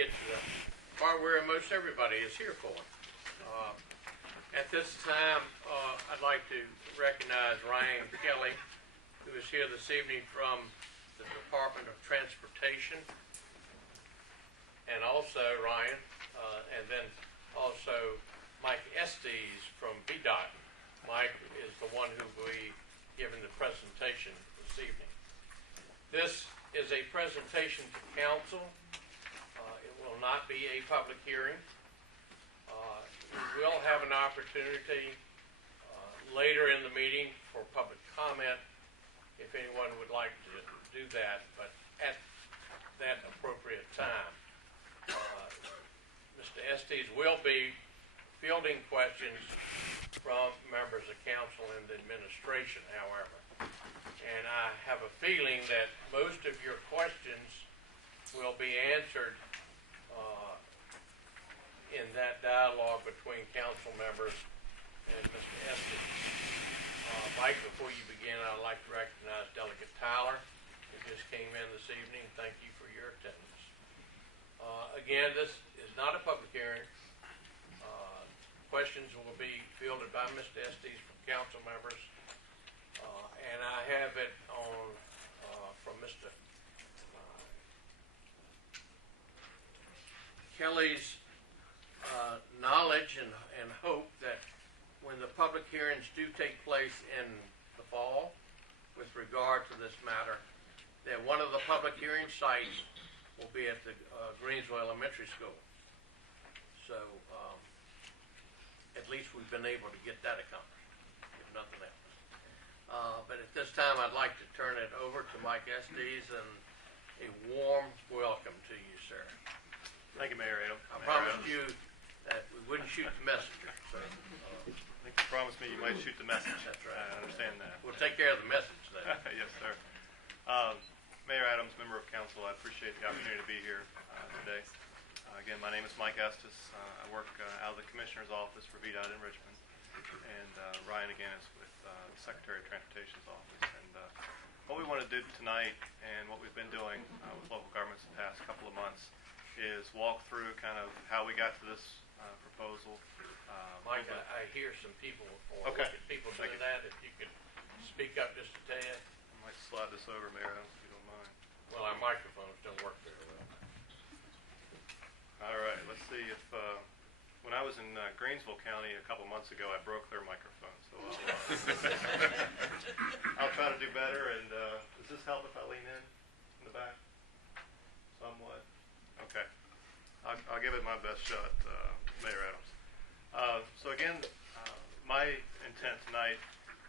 get to the part where most everybody is here for. At this time, I'd like to recognize Ryan Kelly, who is here this evening from the Department of Transportation, and also Ryan, and then also Mike Estes from VDOT. Mike is the one who will be giving the presentation this evening. This is a presentation to council. It will not be a public hearing. We will have an opportunity later in the meeting for public comment if anyone would like to do that, but at that appropriate time. Mr. Estes will be fielding questions from members of council and the administration, however. And I have a feeling that most of your questions will be answered in that dialogue between council members and Mr. Estes. Mike, before you begin, I'd like to recognize Delegate Tyler, who just came in this evening. Thank you for your attendance. Again, this is not a public hearing. Questions will be fielded by Mr. Estes from council members. And I have it on from Mr. Kelly's knowledge and hope that when the public hearings do take place in the fall with regard to this matter, that one of the public hearing sites will be at the Greensville Elementary School. So at least we've been able to get that accomplished, if nothing else. But at this time, I'd like to turn it over to Mike Estes, and a warm welcome to you, sir. Thank you, Mayor Adam. I promised you that we wouldn't shoot the messenger. So, I think you promised me you might shoot the message. That's right. I understand that. We'll take care of the message then. Yes, sir. Mayor Adams, member of council, I appreciate the opportunity to be here today. Again, my name is Mike Estes. I work out of the Commissioner's Office for VDOT in Richmond. And Ryan, again, is with the Secretary of Transportation's office. And what we want to do tonight, and what we've been doing with local governments the past couple of months, is walk through kind of how we got to this proposal. Mike, I hear some people, or okay. Look at people doing that. If you could speak up just a tad. I might slide this over, Mayor Adams, if you don't mind. Well, our microphones don't work very well. All right, let's see if, when I was in Greensville County a couple months ago, I broke their microphone, so I'll try to do better. And does this help if I lean in the back? Somewhat? Okay. I'll give it my best shot, Mayor Adams. So again, my intent tonight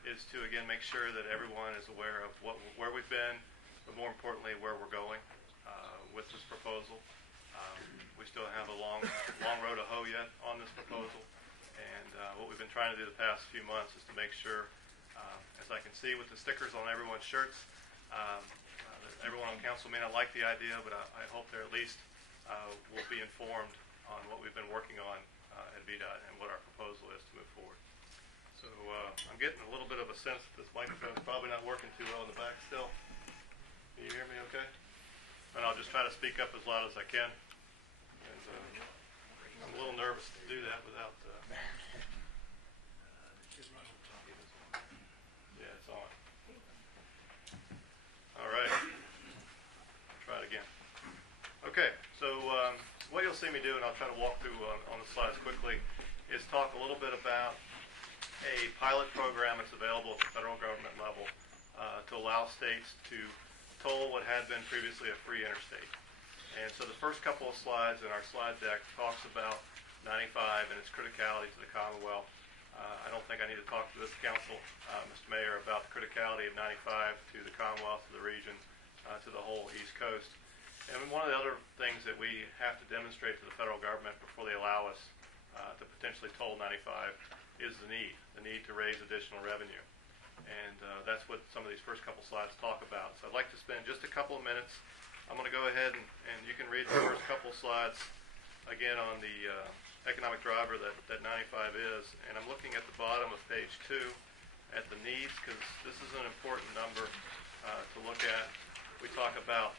is to, again, make sure that everyone is aware of where we've been, but more importantly, where we're going with this proposal. We still have a long road to hoe yet on this proposal, and what we've been trying to do the past few months is to make sure, as I can see with the stickers on everyone's shirts, everyone on council may not like the idea, but I hope they're at least will be informed on what we've been working on at VDOT and what our proposal is to move forward. So I'm getting a little bit of a sense that this microphone is probably not working too well in the back still. Can you hear me okay? And I'll just try to speak up as loud as I can. And I'm a little nervous to do that without... Yeah, it's on. All right. Try it again. Okay, so what you'll see me do, and I'll try to walk through on the slides quickly, is talk a little bit about a pilot program that's available at the federal government level to allow states to toll what had been previously a free interstate. And so the first couple of slides in our slide deck talks about 95 and its criticality to the Commonwealth. I don't think I need to talk to this council, Mr. Mayor, about the criticality of 95 to the Commonwealth, to the region, to the whole East Coast. And one of the other things that we have to demonstrate to the federal government before they allow us to potentially toll 95 is the need to raise additional revenue. And that's what some of these first couple slides talk about. So I'd like to spend just a couple of minutes. I'm going to go ahead and you can read the first couple slides again on the economic driver that 95 is. And I'm looking at the bottom of page 2 at the needs, because this is an important number to look at. We talk about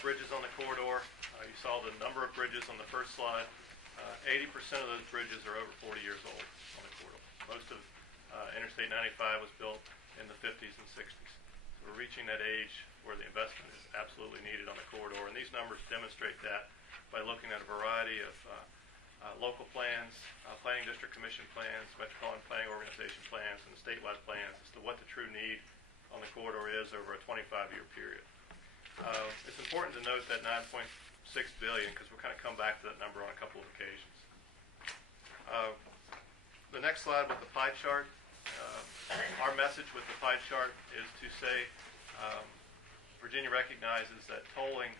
bridges on the corridor. You saw the number of bridges on the first slide. 80% of those bridges are over 40 years old on the corridor. Most of Interstate 95 was built in the 50s and 60s. So we're reaching that age where the investment is absolutely needed on the corridor, and these numbers demonstrate that by looking at a variety of local plans, planning district commission plans, metropolitan planning organization plans, and statewide plans as to what the true need on the corridor is over a 25-year period. It's important to note that $9.6 billion, because we'll kind of come back to that number on a couple of occasions. The next slide with the pie chart. Our message with the pie chart is to say Virginia recognizes that tolling,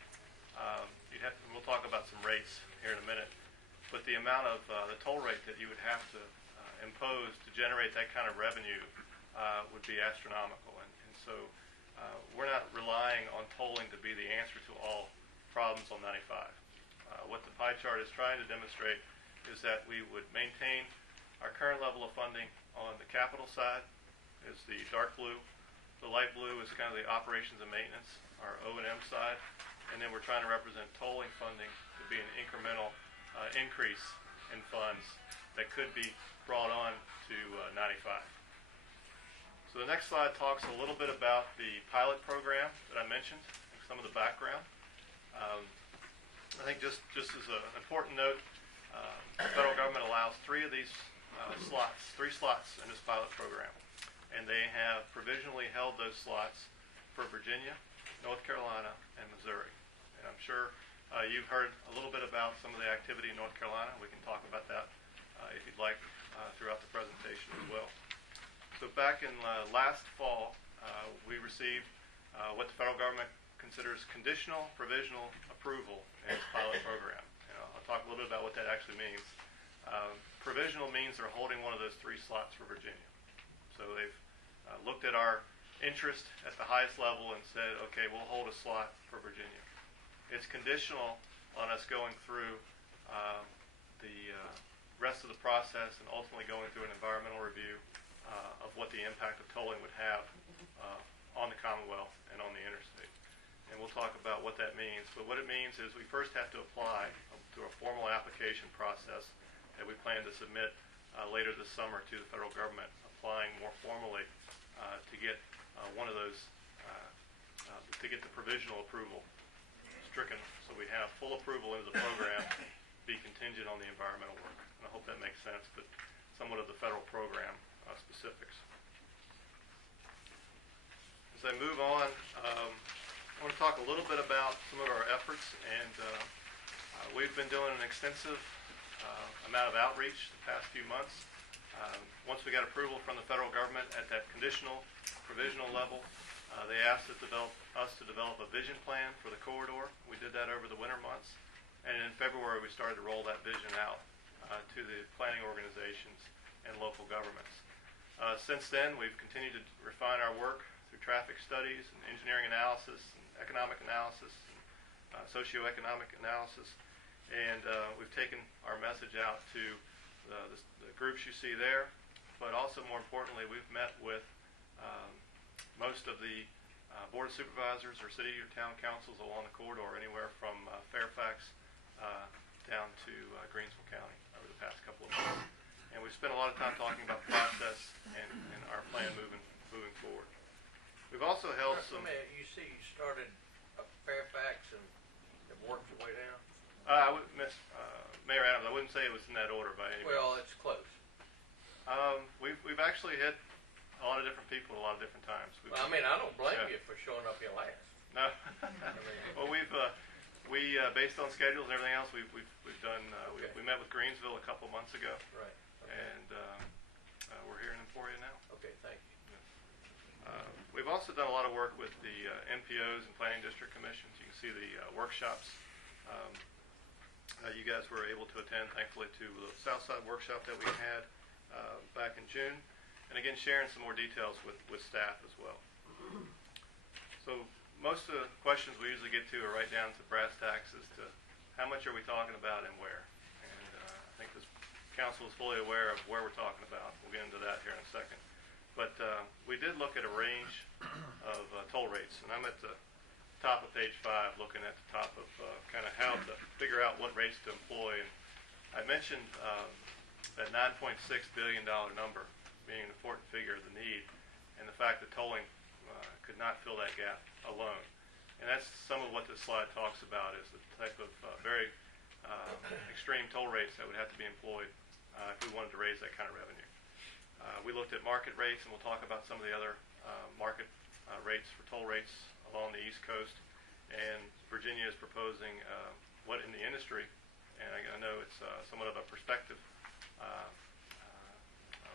we'll talk about some rates here in a minute, but the amount of the toll rate that you would have to impose to generate that kind of revenue would be astronomical. And so we're not relying on tolling to be the answer to all problems on 95. What the pie chart is trying to demonstrate is that we would maintain our current level of funding on the capital side is the dark blue. The light blue is kind of the operations and maintenance, our O&M side. And then we're trying to represent tolling funding to be an incremental increase in funds that could be brought on to 95. So the next slide talks a little bit about the pilot program that I mentioned, some of the background. I think just as an important note, the federal government allows three slots in this pilot program. And they have provisionally held those slots for Virginia, North Carolina, and Missouri. And I'm sure you've heard a little bit about some of the activity in North Carolina. We can talk about that if you'd like throughout the presentation as well. So back in last fall, we received what the federal government considers conditional provisional approval in its pilot program. And I'll talk a little bit about what that actually means. Provisional means they're holding one of those three slots for Virginia. So they've looked at our interest at the highest level and said, okay, we'll hold a slot for Virginia. It's conditional on us going through the rest of the process and ultimately going through an environmental review of what the impact of tolling would have on the Commonwealth and on the interstate. And we'll talk about what that means. But what it means is we first have to apply through a formal application process that we plan to submit later this summer to the federal government, applying more formally to get one of those, to get the provisional approval stricken, so we have full approval into the program, be contingent on the environmental work. And I hope that makes sense, but somewhat of the federal program specifics. As I move on, I want to talk a little bit about some of our efforts, and we've been doing an extensive amount of outreach the past few months. Once we got approval from the federal government at that conditional, provisional level, they asked us to develop a vision plan for the corridor. We did that over the winter months, and in February we started to roll that vision out to the planning organizations and local governments. Since then, we've continued to refine our work through traffic studies and engineering analysis and economic analysis and socioeconomic analysis, and we've taken our message out to the groups you see there, but also more importantly, we've met with most of the Board of Supervisors or city or town councils along the corridor, anywhere from Fairfax down to Greensville County over the past couple of months. And we've spent a lot of time talking about the process and our plan moving forward. We've also held some... You see you started at Fairfax and have worked your way down? Mayor Adams, I wouldn't say it was in that order by any means. Well, it's close. We've actually hit a lot of different people at a lot of different times. Well, I mean, I don't blame you for showing up here last. No. Well, based on schedules and everything else, we've done. Okay. We met with Greensville a couple months ago. Right. Okay. And we're here in Emporia now. Okay, thank you. We've also done a lot of work with the NPOs and planning district commissions. You can see the workshops. You guys were able to attend, thankfully, to the Southside workshop that we had back in June. And again, sharing some more details with staff as well. So most of the questions we usually get to are right down to brass tacks as to how much are we talking about and where. And I think this council is fully aware of where we're talking about. We'll get into that here in a second. But we did look at a range of toll rates, and I'm at the top of page 5, looking at the top of kind of how to figure out what rates to employ. And I mentioned that $9.6 billion number being an important figure of the need, and the fact that tolling could not fill that gap alone. And that's some of what this slide talks about, is the type of very extreme toll rates that would have to be employed if we wanted to raise that kind of revenue. We looked at market rates, and we'll talk about some of the other market rates for toll rates along the East Coast. And Virginia is proposing what in the industry, and I know it's somewhat of a perspective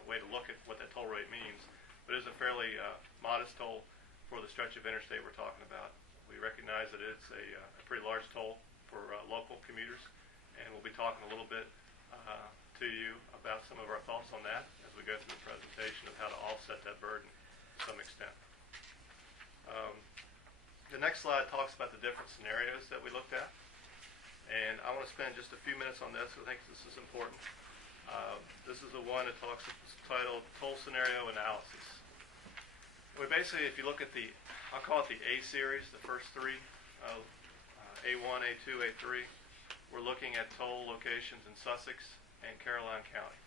way to look at what that toll rate means, but it is a fairly modest toll for the stretch of interstate we're talking about. We recognize that it's a pretty large toll for local commuters, and we'll be talking a little bit to you about some of our thoughts on that as we go through the presentation of how to offset that burden to some extent. The next slide talks about the different scenarios that we looked at, and I want to spend just a few minutes on this. I think this is important. This is the one that talks, it's titled Toll Scenario Analysis. We basically, if you look at the, I'll call it the A series, the first three, A1, A2, A3, we're looking at toll locations in Sussex and Caroline County.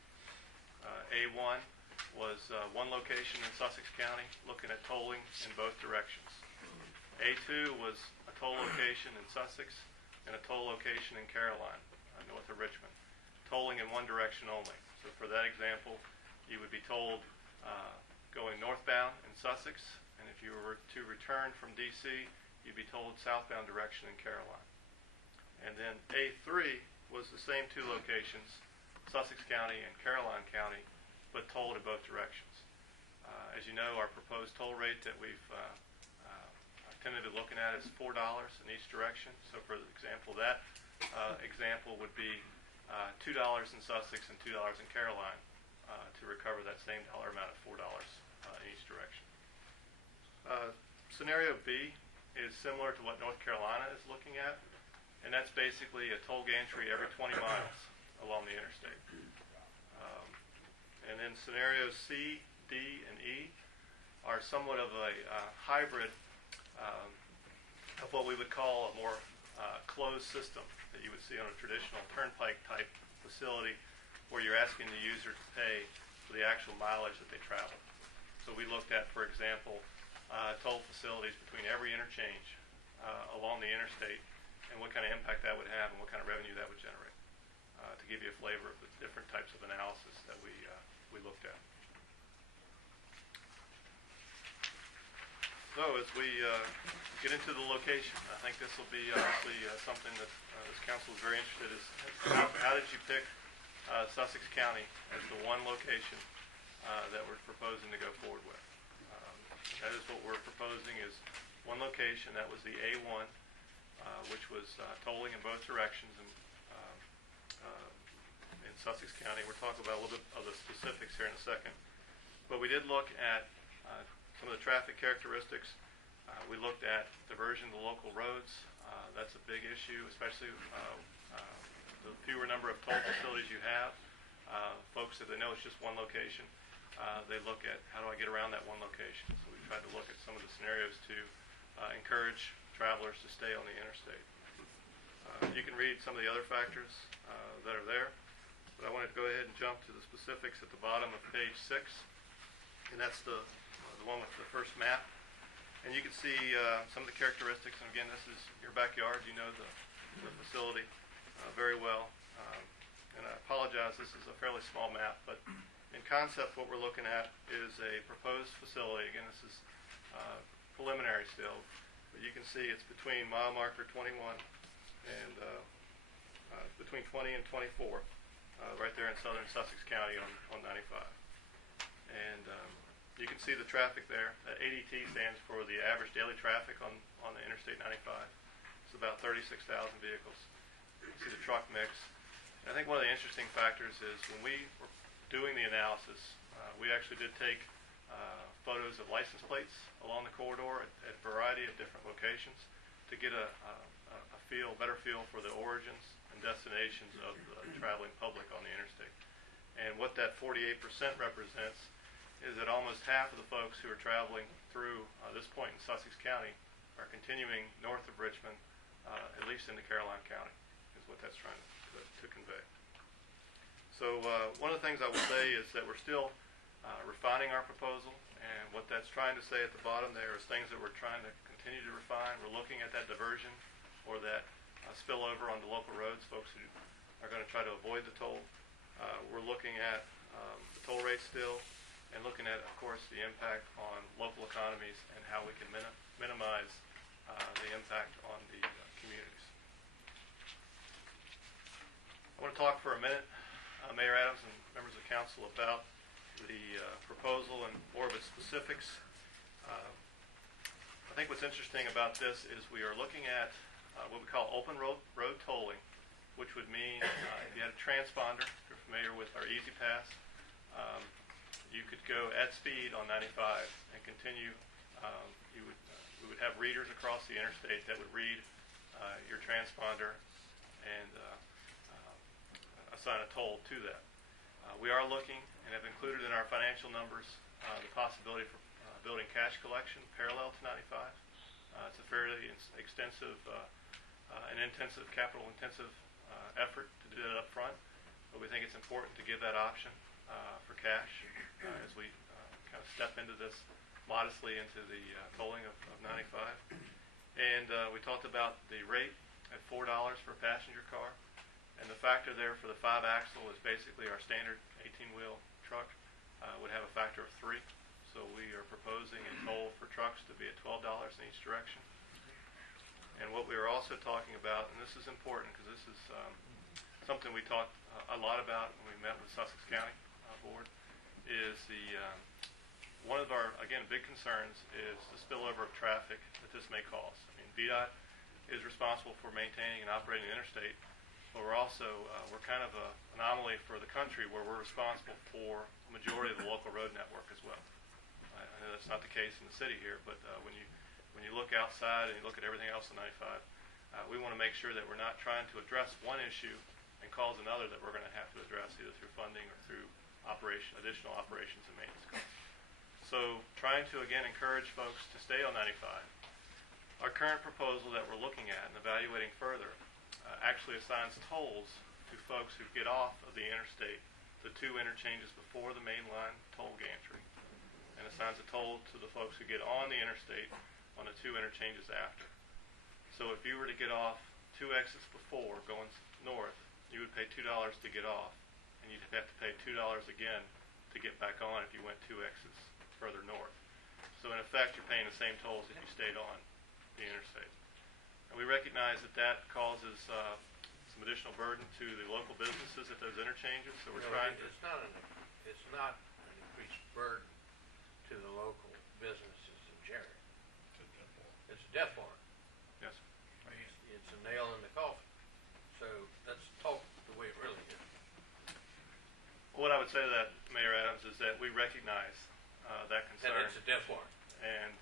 A1 was one location in Sussex County, looking at tolling in both directions. A2 was a toll location in Sussex and a toll location in Caroline, north of Richmond, tolling in one direction only. So for that example, you would be tolled going northbound in Sussex, and if you were to return from D.C., you'd be tolled southbound direction in Caroline. And then A3 was the same two locations, Sussex County and Caroline County, but tolled in both directions. As you know, our proposed toll rate that we've tended to be looking at is $4 in each direction. So for example, that example would be $2 in Sussex and $2 in Caroline to recover that same dollar amount of $4 in each direction. Scenario B is similar to what North Carolina is looking at, and that's basically a toll gantry every 20 miles along the interstate. And then scenarios C, D, and E are somewhat of a hybrid of what we would call a more closed system that you would see on a traditional turnpike type facility, where you're asking the user to pay for the actual mileage that they travel. So we looked at, for example, toll facilities between every interchange along the interstate, and what kind of impact that would have and what kind of revenue that would generate, to give you a flavor of the different types of analysis that we looked at. So as we get into the location, I think this will be obviously something that this council is very interested in. How did you pick Sussex County as the one location that we're proposing to go forward with? That is what we're proposing, is one location. That was the A1, which was tolling in both directions in Sussex County. We'll talk about a little bit of the specifics here in a second. But we did look at some of the traffic characteristics. We looked at diversion of the local roads. That's a big issue, especially the fewer number of toll facilities you have. Folks, if they know it's just one location, they look at how do I get around that one location. So we tried to look at some of the scenarios to encourage travelers to stay on the interstate. You can read some of the other factors that are there, but I wanted to go ahead and jump to the specifics at the bottom of page 6, and that's the one with the first map. And you can see some of the characteristics. And again, this is your backyard. You know the facility very well. And I apologize, this is a fairly small map, but in concept what we're looking at is a proposed facility. Again, this is preliminary still, but you can see it's between mile marker 21 and between 20 and 24, right there in southern Sussex County on 95. And you can see the traffic there. ADT stands for the average daily traffic on the Interstate 95. It's about 36,000 vehicles. You can see the truck mix. And I think one of the interesting factors is when we were doing the analysis, we actually did take photos of license plates along the corridor at a variety of different locations to get a better feel for the origins and destinations of the traveling public on the interstate. And what that 48% represents is that almost half of the folks who are traveling through this point in Sussex County are continuing north of Richmond, at least into Caroline County, is what that's trying to convey. So one of the things I will say is that we're still refining our proposal, and what that's trying to say at the bottom there is things that we're trying to continue to refine. We're looking at that diversion or that spillover onto local roads, folks who are going to try to avoid the toll. We're looking at the toll rate still, and looking at, of course, the impact on local economies and how we can minimize the impact on the communities. I want to talk for a minute, Mayor Adams and members of the council, about the proposal and more of its specifics. I think what's interesting about this is we are looking at what we call open road tolling, which would mean if you had a transponder, if you're familiar with our Easy Pass, you could go at speed on 95 and continue. We would have readers across the interstate that would read your transponder and assign a toll to that. We are looking and have included in our financial numbers the possibility for building cash collection parallel to 95. It's a fairly extensive and intensive, capital-intensive effort to do that up front, but we think it's important to give that option for cash as we kind of step into this modestly into the tolling of 95. And we talked about the rate at $4 per passenger car, and the factor there for the 5-axle is basically our standard 18-wheel truck would have a factor of 3. So we are proposing a toll for trucks to be at $12 in each direction. And what we are also talking about, and this is important because this is something we talked a lot about when we met with Sussex County Board, is one of our, again, big concerns is the spillover of traffic that this may cause. I mean, VDOT is responsible for maintaining and operating the interstate, but we're also, we're kind of an anomaly for the country where we're responsible for the majority of the local road network as well. I know that's not the case in the city here, but when you look outside and you look at everything else in 95, we want to make sure that we're not trying to address one issue and cause another that we're going to have to address either through funding or through additional operations and maintenance costs. So trying to, again, encourage folks to stay on 95. Our current proposal that we're looking at and evaluating further actually assigns tolls to folks who get off of the interstate, the 2 interchanges before the mainline toll gantry, and assigns a toll to the folks who get on the interstate on the 2 interchanges after. So if you were to get off 2 exits before going north, you would pay $2 to get off, and you'd have to pay $2 again to get back on if you went 2 exits further north. So in effect, you're paying the same tolls if you stayed on the interstate. And we recognize that that causes some additional burden to the local businesses at those interchanges. So we're trying to. It's not an increased burden to the local businesses in Jerry. It's a death warrant. Yes. It's a nail in the coffin. So let's talk the way it really is. What I would say to that, Mayor Adams, is that we recognize that concern. And it's a death warrant. And,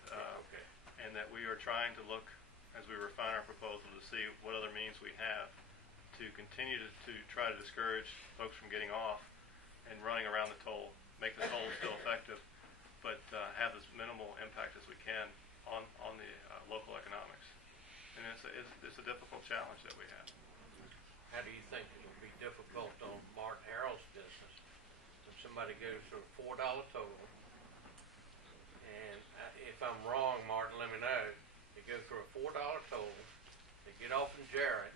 and that we are trying to look, as we refine our proposal, to see what other means we have to continue to try to discourage folks from getting off and running around the toll, make the toll still effective, but have as minimal impact as we can on the local economics. And it's a difficult challenge that we have. How do you think it will be difficult on Martin Harrell's business if somebody goes for a $4 toll? And if I'm wrong, Martin, let me know. They go for a $4 toll, they get off in Jarrett,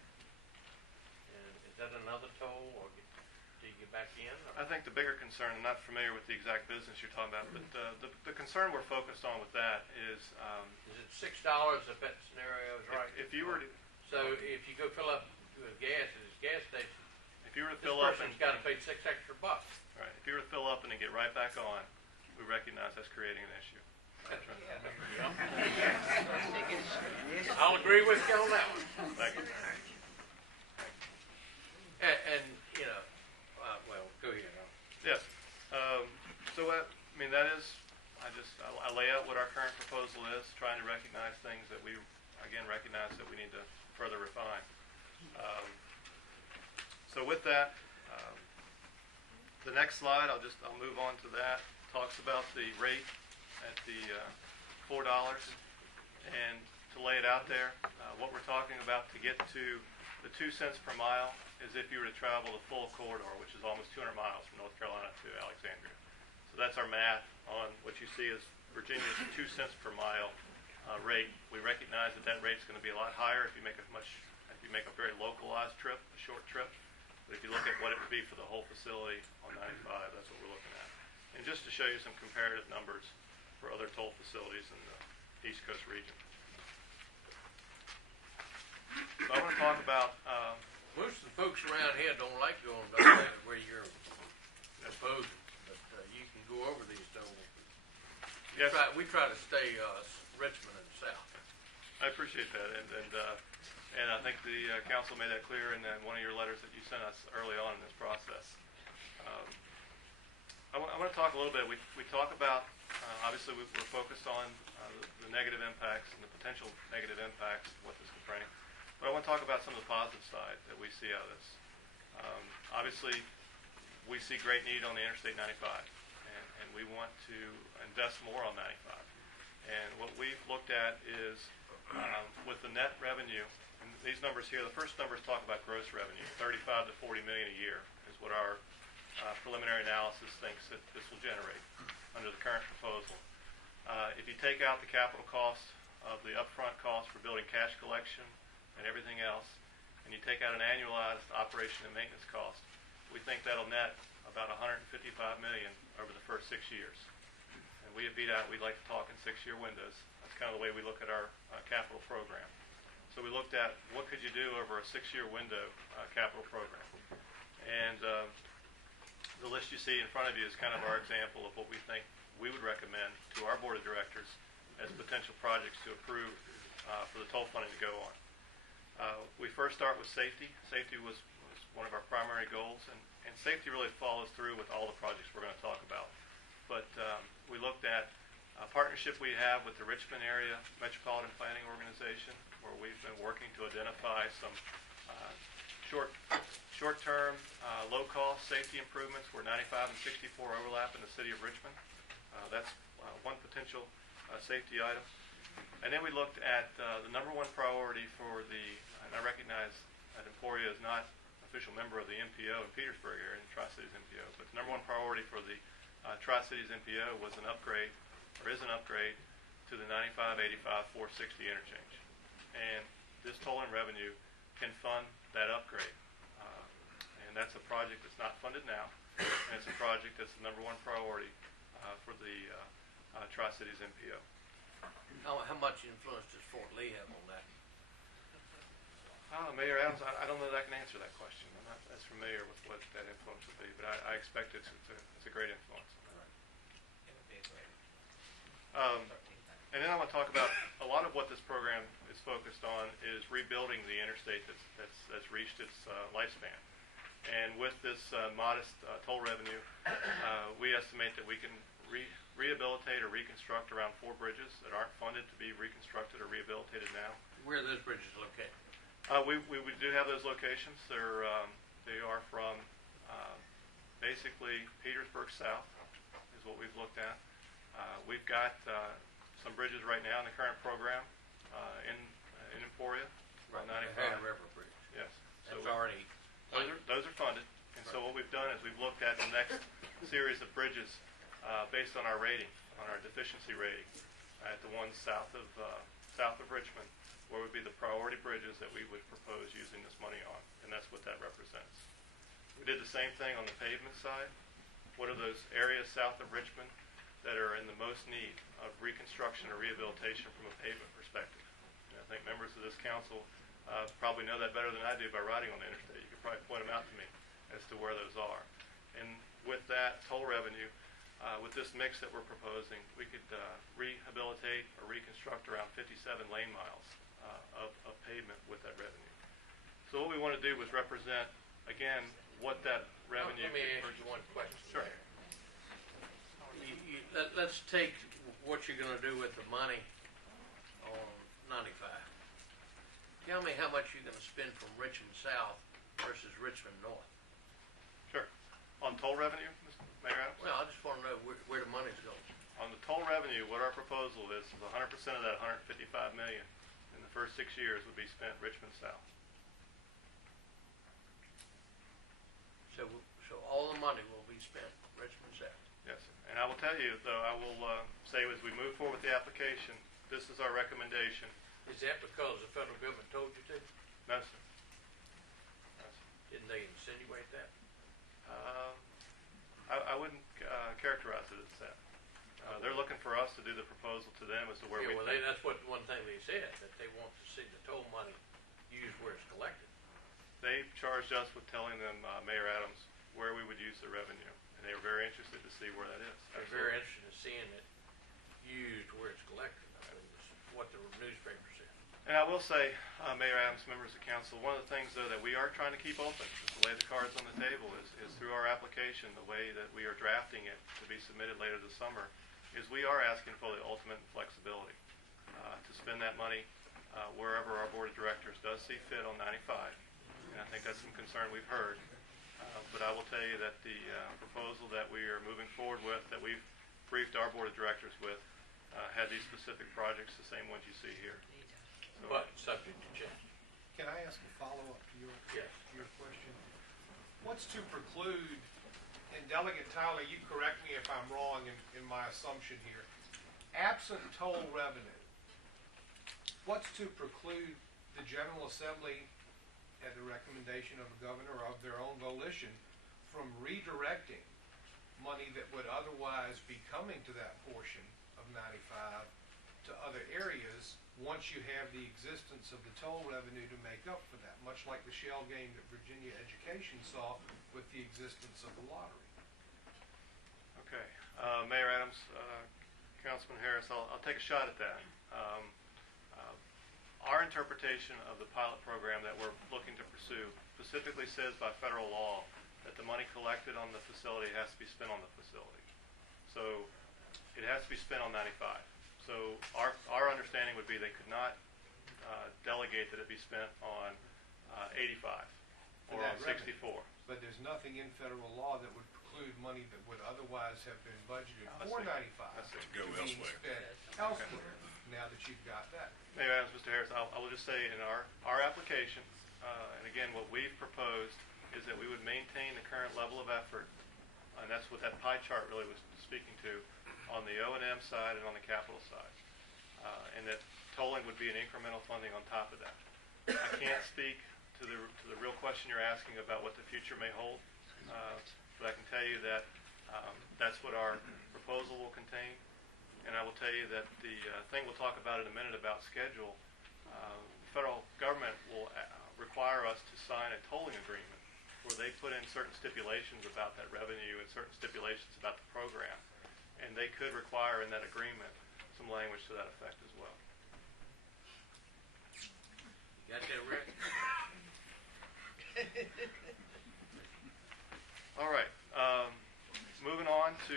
and is that another toll, or do you get back in? Or? I think the bigger concern, I'm not familiar with the exact business you're talking about, but the concern we're focused on with that is it $6 if that scenario is right? If you were to, so if you go fill up with gas at his gas station, if you were to this fill up person's got to pay $6 extra. Right. If you were to fill up and then get right back on, we recognize that's creating an issue. I'll agree with you on that one. Thank you. And you know, well, go ahead. Yes. So I mean, that is, I lay out what our current proposal is, trying to recognize things that we, again, recognize that we need to further refine. So with that, the next slide, I'll move on to that. Talks about the rate at the $4, and to lay it out there, what we're talking about to get to the 2 cents per mile is if you were to travel the full corridor, which is almost 200 miles from North Carolina to Alexandria. So that's our math on what you see as Virginia's 2 cents per mile rate. We recognize that that rate's going to be a lot higher if you make a very localized trip, a short trip. But if you look at what it would be for the whole facility on 95, that's what we're looking at. And just to show you some comparative numbers for other toll facilities in the East Coast region. So I want to talk about most of the folks around here don't like going about that where you're proposing, but you can go over these, don't we? Yes. We try to stay Richmond and South. I appreciate that, and I think the council made that clear in one of your letters that you sent us early on in this process. I want to talk a little bit. We talk about obviously we're focused on the negative impacts and the potential negative impacts of what this could bring. But I want to talk about some of the positive side that we see out of this. Obviously, we see great need on the Interstate 95, and we want to invest more on 95. And what we've looked at is with the net revenue, and these numbers here, the first numbers talk about gross revenue, 35 to 40 million a year is what our preliminary analysis thinks that this will generate under the current proposal. If you take out the capital costs of the upfront cost for building cash collection and everything else, and you take out an annualized operation and maintenance cost, we think that'll net about $155 million over the first 6 years. And we at VDOT, we'd like to talk in 6-year windows. That's kind of the way we look at our capital program. So we looked at what could you do over a 6-year window capital program. And the list you see in front of you is kind of our example of what we think we would recommend to our board of directors as potential projects to approve for the toll funding to go on. We first start with safety. Safety was one of our primary goals, and safety really follows through with all the projects we're going to talk about. But we looked at a partnership we have with the Richmond Area Metropolitan Planning Organization, where we've been working to identify some short-term, low-cost safety improvements where 95 and 64 overlap in the city of Richmond. That's one potential safety item. And then we looked at the number one priority for and I recognize that Emporia is not an official member of the MPO in Petersburg area, in Tri-Cities MPO, but the number one priority for the Tri-Cities MPO was an upgrade, or is an upgrade, to the 95, 85, 460 interchange. And this tolling revenue can fund that upgrade. And that's a project that's not funded now, and it's a project that's the number one priority for the Tri-Cities MPO. How much influence does Fort Lee have on that? Mayor Adams, I don't know that I can answer that question. I'm not as familiar with what that influence would be, but I expect it's a great influence. And then I want to talk about a lot of what this program is focused on is rebuilding the interstate that's reached its lifespan. And with this modest toll revenue, we estimate that we can rehabilitate or reconstruct around 4 bridges that aren't funded to be reconstructed or rehabilitated now. Where are those bridges located? We do have those locations. They are from basically Petersburg South is what we've looked at. We've got some bridges right now in the current program in Emporia. Right, the Hager River Bridge. Yes. That's already... Those are funded. And so what we've done is we've looked at the next series of bridges based on our rating, on our deficiency rating, at the ones south of Richmond, where would be the priority bridges that we would propose using this money on, and that's what that represents. We did the same thing on the pavement side. What are those areas south of Richmond that are in the most need of reconstruction or rehabilitation from a pavement perspective? And I think members of this council probably know that better than I do by riding on the interstate. You could probably point them out to me as to where those are. And with that toll revenue, with this mix that we're proposing, we could rehabilitate or reconstruct around 57 lane miles of pavement with that revenue. So what we want to do was represent, again, what that revenue... Let me ask you one question. Sure. Let's take what you're going to do with the money on 95. Tell me how much you're going to spend from Richmond South versus Richmond North. Sure. On toll revenue, Mr. Mayor Adams? Well, I just want to know where the money's going. On the toll revenue, what our proposal is 100% of that $155 million first 6 years would be spent Richmond South. So all the money will be spent Richmond South. Yes, sir. And I will tell you, though, I will say as we move forward with the application, this is our recommendation. Is that because the federal government told you to? No, sir. No, sir. Didn't they insinuate that? I wouldn't characterize it as that. They're looking for us to do the proposal to them as to where we think. That's what one thing they said, that they want to see the toll money used where it's collected. They charged us with telling them, Mayor Adams, where we would use the revenue, and they were very interested to see where that is. They're very interested in seeing it used where it's collected. I mean, it's what the newspaper said. And I will say, Mayor Adams, members of council, one of the things, though, that we are trying to keep open, just to lay the cards on the table, is through our application, the way that we are drafting it to be submitted later this summer, is we are asking for the ultimate flexibility to spend that money wherever our board of directors does see fit on 95. And I think that's some concern we've heard. But I will tell you that the proposal that we are moving forward with, that we've briefed our board of directors with, had these specific projects, the same ones you see here. So, But subject to change. Can I ask a follow-up to your question? What's to preclude, and Delegate Tyler, you correct me if I'm wrong in my assumption here, absent toll revenue, what's to preclude the General Assembly, at the recommendation of the governor or of their own volition, from redirecting money that would otherwise be coming to that portion of 95 to other areas once you have the existence of the toll revenue to make up for that, much like the shell game that Virginia Education saw with the existence of the lottery? Okay. Mayor Adams, Councilman Harris, I'll take a shot at that. Our interpretation of the pilot program that we're looking to pursue specifically says by federal law that the money collected on the facility has to be spent on the facility. So it has to be spent on 95. So our understanding would be they could not delegate that it be spent on 85 or on 64. But there's nothing in federal law that would preclude money that would otherwise have been budgeted for 95 to go elsewhere. Elsewhere, now that you've got that. Mayor Adams, Mr. Harris, I will just say in our application, and again, what we've proposed is that we would maintain the current level of effort, and that's what that pie chart really was speaking to, on the O&M side and on the capital side, and that tolling would be an incremental funding on top of that. I can't speak to the real question you're asking about what the future may hold, but I can tell you that that's what our proposal will contain. And I will tell you that the thing we'll talk about in a minute about schedule, the federal government will require us to sign a tolling agreement where they put in certain stipulations about that revenue and certain stipulations about the program. And they could require in that agreement some language to that effect as well. You got that, Rick? All right. Moving on to...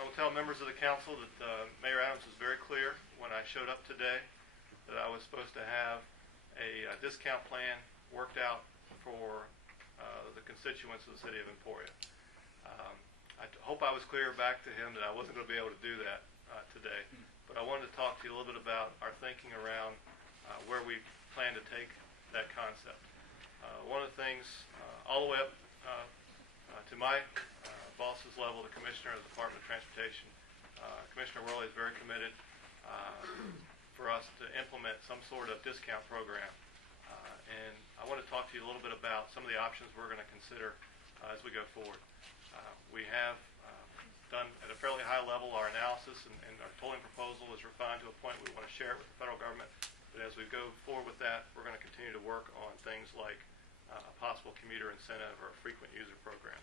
I will tell members of the council that Mayor Adams was very clear when I showed up today that I was supposed to have a discount plan worked out for the constituents of the city of Emporia. I hope I was clear back to him that I wasn't going to be able to do that today, but I wanted to talk to you a little bit about our thinking around where we plan to take that concept. One of the things, all the way up to my boss's level, the Commissioner of the Department of Transportation, Commissioner Worley is very committed for us to implement some sort of discount program. And I want to talk to you a little bit about some of the options we're going to consider as we go forward. We have done at a fairly high level our analysis, and our tolling proposal is refined to a point we want to share it with the federal government. But as we go forward with that, we're going to continue to work on things like a possible commuter incentive or a frequent user program.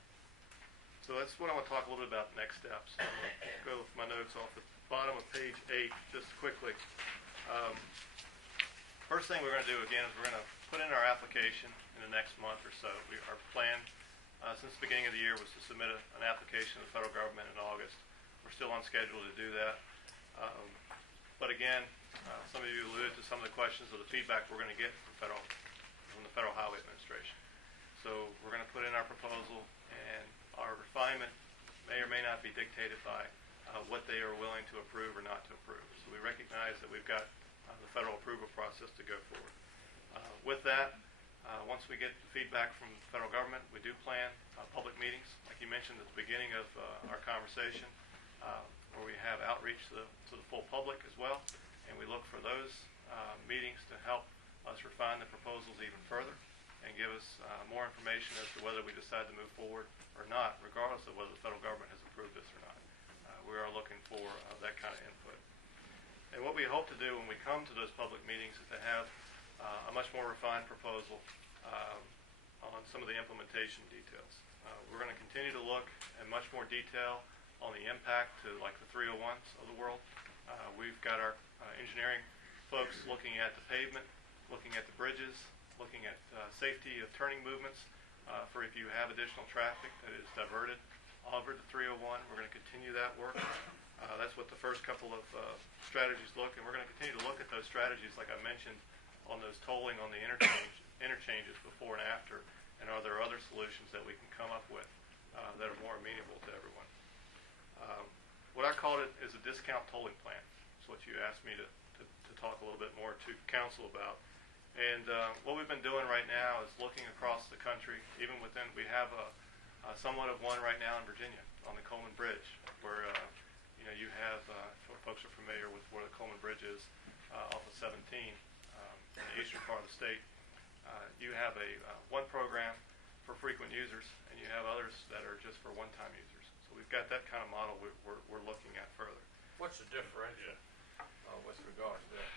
So that's what I want to talk a little bit about next steps. I'm going to go with my notes off the bottom of page 8 just quickly. First thing we're going to do again is we're going to put in our application in the next month or so. Our plan since the beginning of the year was to submit an application to the federal government in August. We're still on schedule to do that. But again, some of you alluded to some of the questions of the feedback we're going to get from the Federal Highway Administration. So we're going to put in our proposal, and our refinement may or may not be dictated by what they are willing to approve or not to approve. So we recognize that we've got the federal approval process to go forward. With that, once we get feedback from the federal government, we do plan public meetings, like you mentioned at the beginning of our conversation, where we have outreach to the full public as well, and we look for those meetings to help us refine the proposals even further and give us more information as to whether we decide to move forward or not, regardless of whether the federal government has approved this or not. We are looking for that kind of input. And what we hope to do when we come to those public meetings is to have a much more refined proposal on some of the implementation details. We're going to continue to look in much more detail on the impact to like the 301s of the world. We've got our engineering folks looking at the pavement, looking at the bridges, looking at safety of turning movements for if you have additional traffic that is diverted over to 301. We're going to continue that work. That's what the first couple of strategies look, and we're going to continue to look at those strategies, like I mentioned, on those tolling on the interchanges before and after, and are there other solutions that we can come up with that are more amenable to everyone. What I called it is a discount tolling plan. That's what you asked me to talk a little bit more to council about. And what we've been doing right now is looking across the country, even within, we have somewhat of one right now in Virginia on the Coleman Bridge, where you have, folks are familiar with where the Coleman Bridge is off of 17 in the eastern part of the state. You have one program for frequent users, and you have others that are just for one-time users. So we've got that kind of model we're looking at further. What's the differential with regard to that?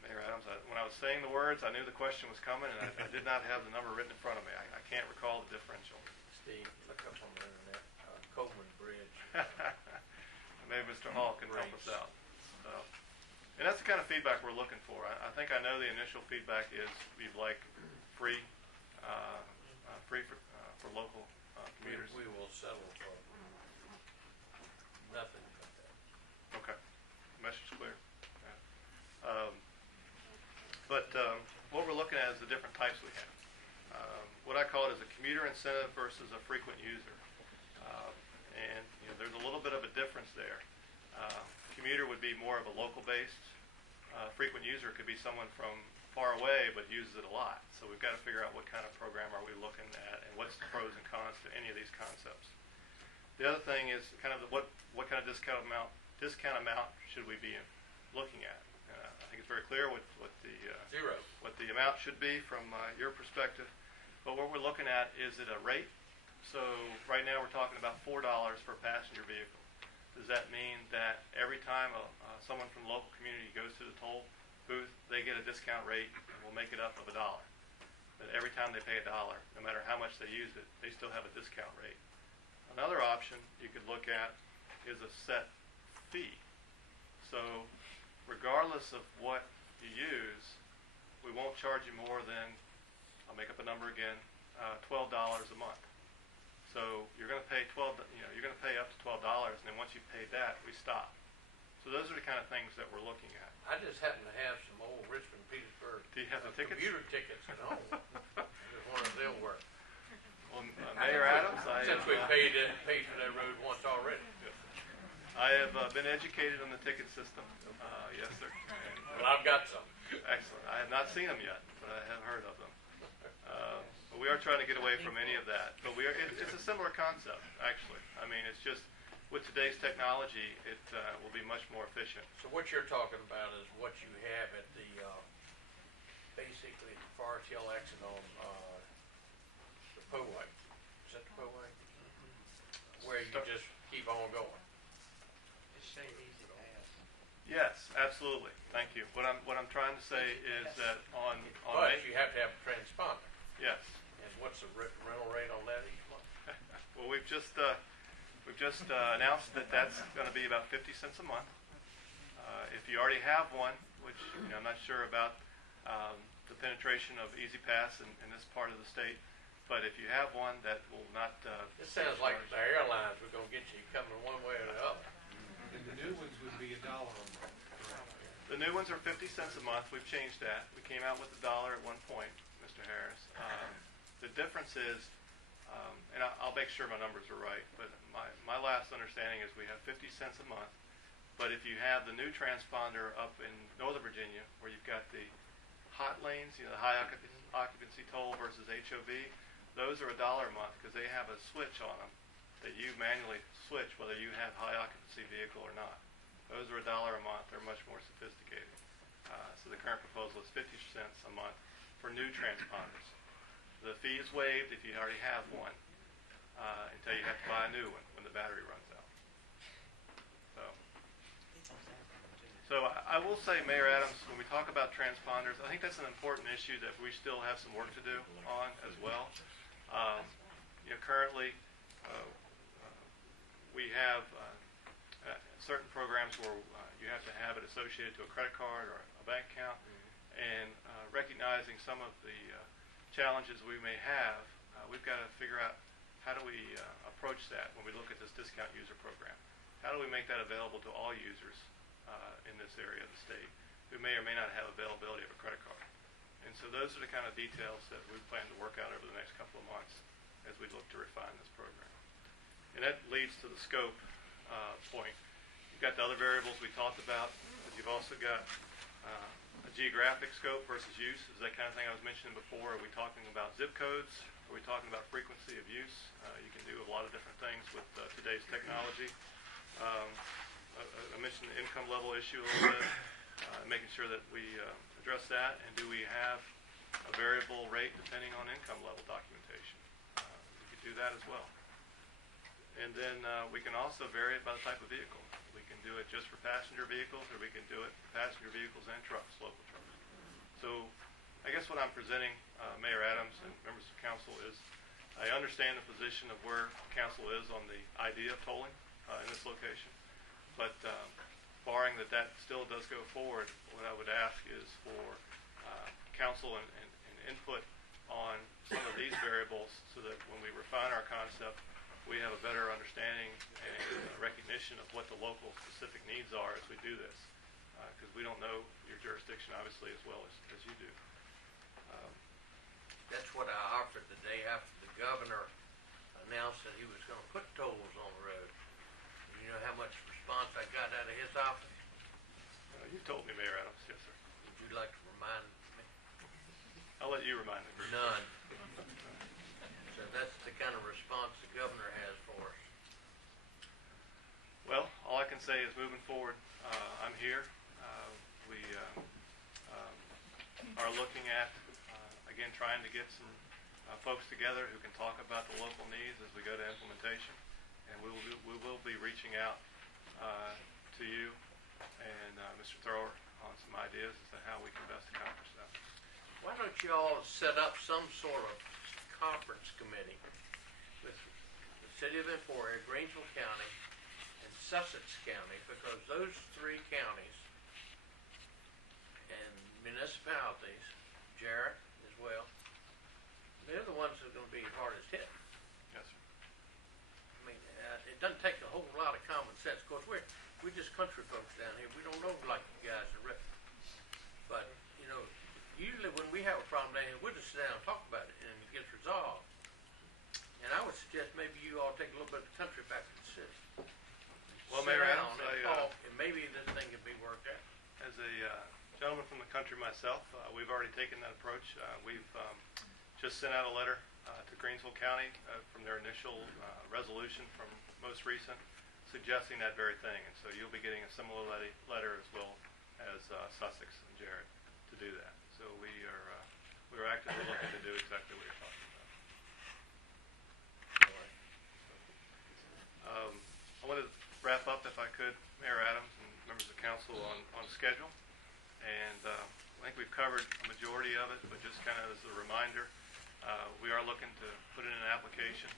Mayor Adams, when I was saying the words, I knew the question was coming, and I did not have the number written in front of me. I can't recall the differential. Steve, look up on the internet, Coleman Bridge. Maybe Mr. Hall can help us out. And that's the kind of feedback we're looking for. I think I know the initial feedback is we'd like free for local commuters. We will settle for nothing but that. Okay. Message clear. Yeah. But what we're looking at is the different types we have. What I call it is a commuter incentive versus a frequent user. And there's a little bit of a difference there. Commuter would be more of a local-based. Frequent user could be someone from far away but uses it a lot. So we've got to figure out what kind of program are we looking at and what's the pros and cons to any of these concepts. The other thing is kind of what kind of discount amount should we be looking at. I think it's very clear what the amount should be from your perspective. But what we're looking at is it a rate? So right now we're talking about $4 per passenger vehicle. Does that mean that every time someone from the local community goes to the toll booth, they get a discount rate and we'll make it up of $1? That every time they pay $1, no matter how much they use it, they still have a discount rate. Another option you could look at is a set fee. So regardless of what you use, we won't charge you more than, I'll make up a number again, $12 a month. So you're going to pay you're going to pay up to $12, and then once you've paid that, we stop. So those are the kind of things that we're looking at. I just happen to have some old Richmond, Petersburg Do you have the tickets? commuter tickets at home. Just wonder if they'll work. Well, Mayor Adams, Since we paid for that road once already. I have been educated on the ticket system. Yes, sir. Well, I've got some. Excellent. I have not seen them yet, but I have heard of them. But we are trying to get away from any of that. But it's a similar concept, actually. I mean, it's just with today's technology, it will be much more efficient. So what you're talking about is what you have at the basically the Forest Hill exit on the Poway. Is that the Poway? Where you just keep on going. Yes, absolutely. Thank you. What I'm trying to say is that on But you have to have a transponder. Yes. And what's the rental rate on that each month? Well, we've just announced that that's going to be about 50 cents a month. If you already have one, which I'm not sure about the penetration of Easy Pass in this part of the state, but if you have one, that will not. This sounds like the airlines we're going to get you coming one way or the other. And the new ones would be $1 a month. The new ones are 50 cents a month. We've changed that. We came out with $1 at one point, Mr. Harris. The difference is, and I'll make sure my numbers are right, but my last understanding is we have 50 cents a month, But if you have the new transponder up in Northern Virginia, where you've got the hot lanes, the high occupancy toll versus HOV, those are $1 a month because they have a switch on them that you manually switch whether you have high occupancy vehicle or not. Those are $1 a month. They're much more sophisticated. So the current proposal is 50 cents a month for new transponders. The fee is waived if you already have one until you have to buy a new one when the battery runs out. So I will say, Mayor Adams, when we talk about transponders, I think that's an important issue that we still have some work to do on as well. Currently, we have certain programs where you have to have it associated to a credit card or a bank account, and recognizing some of the challenges we may have, we've got to figure out how do we approach that when we look at this discount user program. How do we make that available to all users in this area of the state who may or may not have availability of a credit card? And so those are the kind of details that we plan to work out over the next couple of months as we look to refine this program. And that leads to the scope point. You've got the other variables we talked about, but you've also got a geographic scope versus use. Is that kind of thing I was mentioning before? Are we talking about zip codes? Are we talking about frequency of use? You can do a lot of different things with today's technology. I mentioned the income level issue a little bit, making sure that we address that. And do we have a variable rate depending on income level documentation? We could do that as well. And then we can also vary it by the type of vehicle. We can do it just for passenger vehicles, or we can do it for passenger vehicles and trucks, local trucks. So I guess what I'm presenting, Mayor Adams and members of council, is I understand the position of where council is on the idea of tolling in this location. But barring that still does go forward, what I would ask is for council and input on some of these variables so that when we refine our concept, we have a better understanding and recognition of what the local specific needs are as we do this. Because we don't know your jurisdiction, obviously, as well as you do. That's what I offered the day after the governor announced that he was going to put tolls on the road. You know how much response I got out of his office? You told me, Mayor Adams. Yes, sir. Would you like to remind me? I'll let you remind me. None. So that's the kind of response the governor has for us. Well, all I can say is moving forward, I'm here. We are looking at, again, trying to get some folks together who can talk about the local needs as we go to implementation. And we will be reaching out to you and Mr. Thrower on some ideas as to how we can best accomplish that. Why don't you all set up some sort of conference committee with the city of Emporia, Greensville County, and Sussex County, because those three counties and municipalities, Jarrett as well, they're the ones that are going to be hardest hit. Yes, sir. I mean, it doesn't take a whole lot of common sense. Of course, we're just country folks down here. We don't know like you guys are rich. But, usually when we have a problem down here, we'll just sit down and talk about it, and it gets resolved. And I would suggest maybe you all take a little bit of the country back to the city. Well, Sit Mayor down Adams, and talk, and maybe this thing can be worked out. As a gentleman from the country myself, we've already taken that approach. We've just sent out a letter to Greensville County from their initial resolution from most recent, suggesting that very thing. And so you'll be getting a similar letter as well as Sussex and Jarrett to do that. So we're actively looking to do exactly what you're talking about. I wanted to wrap up, if I could, Mayor Adams and members of council, on schedule. And I think we've covered a majority of it, but just kind of as a reminder, we are looking to put in an application,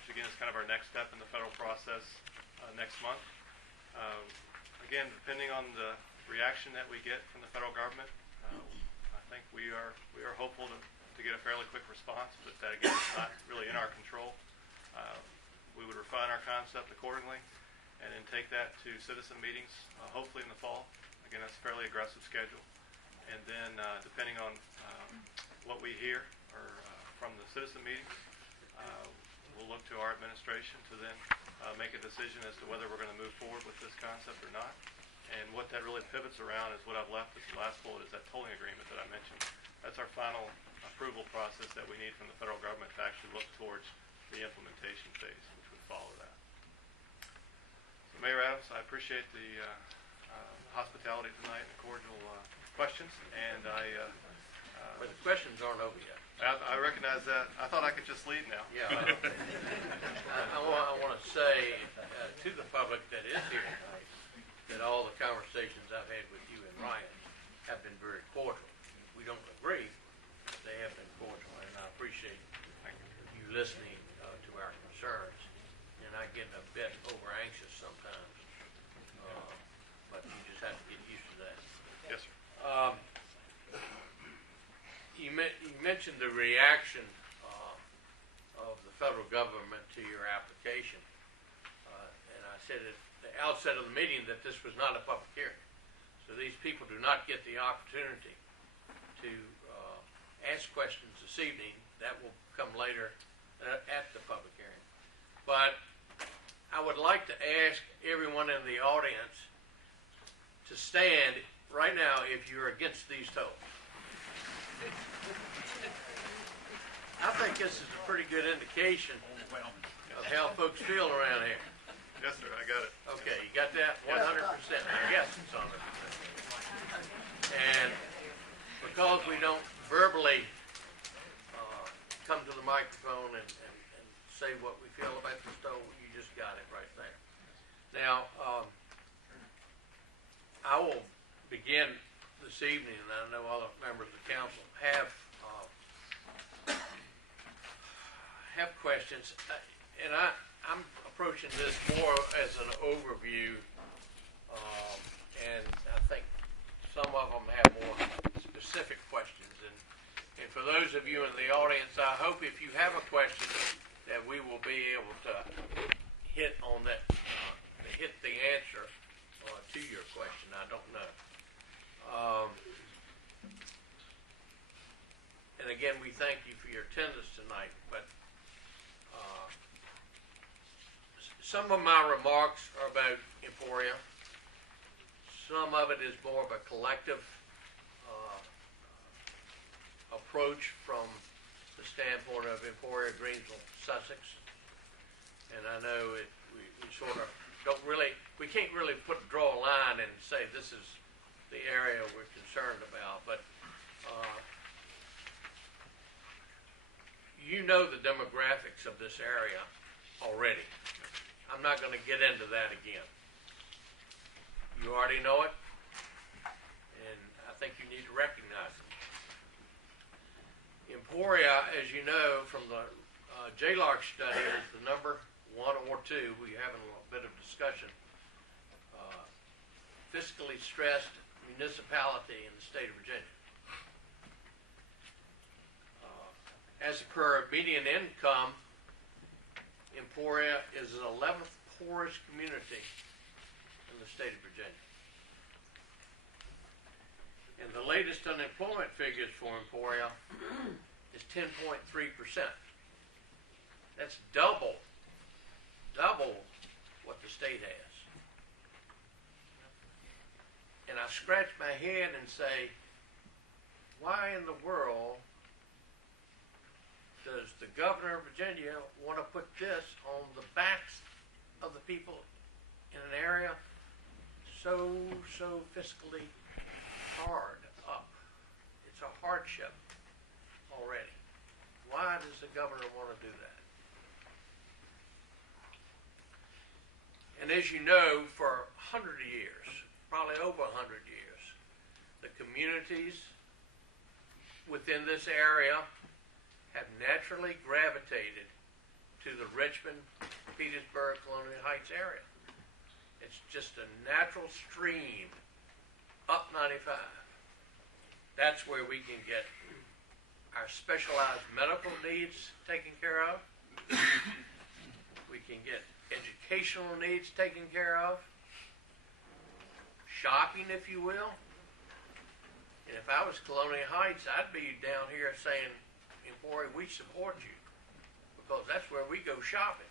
which again is kind of our next step in the federal process next month. Again, depending on the reaction that we get from the federal government, I think we are hopeful to get a fairly quick response, but that again is not really in our control. We would refine our concept accordingly and then take that to citizen meetings, hopefully in the fall. Again, that's a fairly aggressive schedule. And then depending on what we hear from the citizen meetings, we'll look to our administration to then make a decision as to whether we're going to move forward with this concept or not. And what that really pivots around is what I've left as the last bullet is that tolling agreement that I mentioned. That's our final approval process that we need from the federal government to actually look towards the implementation phase, which would follow that. So Mayor Adams, I appreciate the hospitality tonight and the cordial questions, and But the questions aren't over yet. I recognize that. I thought I could just leave now. Yeah. I want to say to the public that is here tonight that all the conversations I've had with you and Ryan have been very cordial. We don't agree, but they have been cordial, and I appreciate you listening to our concerns. And I get a bit over anxious sometimes, but you just have to get used to that. Yes, sir. You mentioned the reaction of the federal government to your application, and I said at the outset of the meeting that this was not a public hearing. So these people do not get the opportunity to ask questions this evening. That will come later at the public hearing. But I would like to ask everyone in the audience to stand right now if you're against these tolls. I think this is a pretty good indication of how folks feel around here. Yes, sir. I got it. Okay, you got that? 100%. I guess it's 100%. And because we don't verbally come to the microphone and say what we feel about the toll, you just got it right there. Now, I will begin this evening, and I know other members of the council have questions, and I'm approaching this more as an overview, and I think some of them have more specific questions. And for those of you in the audience, I hope if you have a question that we will be able to hit on that, hit the answer to your question. I don't know. And again, we thank you for your attendance tonight, but some of my remarks are about Emporia. Some of it is more of a collective approach from the standpoint of Emporia, Greensville, Sussex. And I know we sort of don't really, we can't really draw a line and say this is the area we're concerned about, but you know the demographics of this area already. I'm not going to get into that again. You already know it, and I think you need to recognize it. Emporia, as you know from the JLARC study, is the number 1 or 2. We have a little bit of discussion. Fiscally stressed municipality in the state of Virginia. As per median income, Emporia is the 11th poorest community in the state of Virginia. And the latest unemployment figures for Emporia is 10.3%. That's double what the state has. And I scratch my head and say, why in the world does the governor of Virginia want to put this on the backs of the people in an area so fiscally hard up? It's a hardship already. Why does the governor want to do that? And as you know, for 100 years, probably over 100 years, the communities within this area have naturally gravitated to the Richmond, Petersburg, Colonial Heights area. It's just a natural stream up 95. That's where we can get our specialized medical needs taken care of. We can get educational needs taken care of. Shopping, if you will. And if I was Colonial Heights, I'd be down here saying, Emporia, we support you, because that's where we go shopping.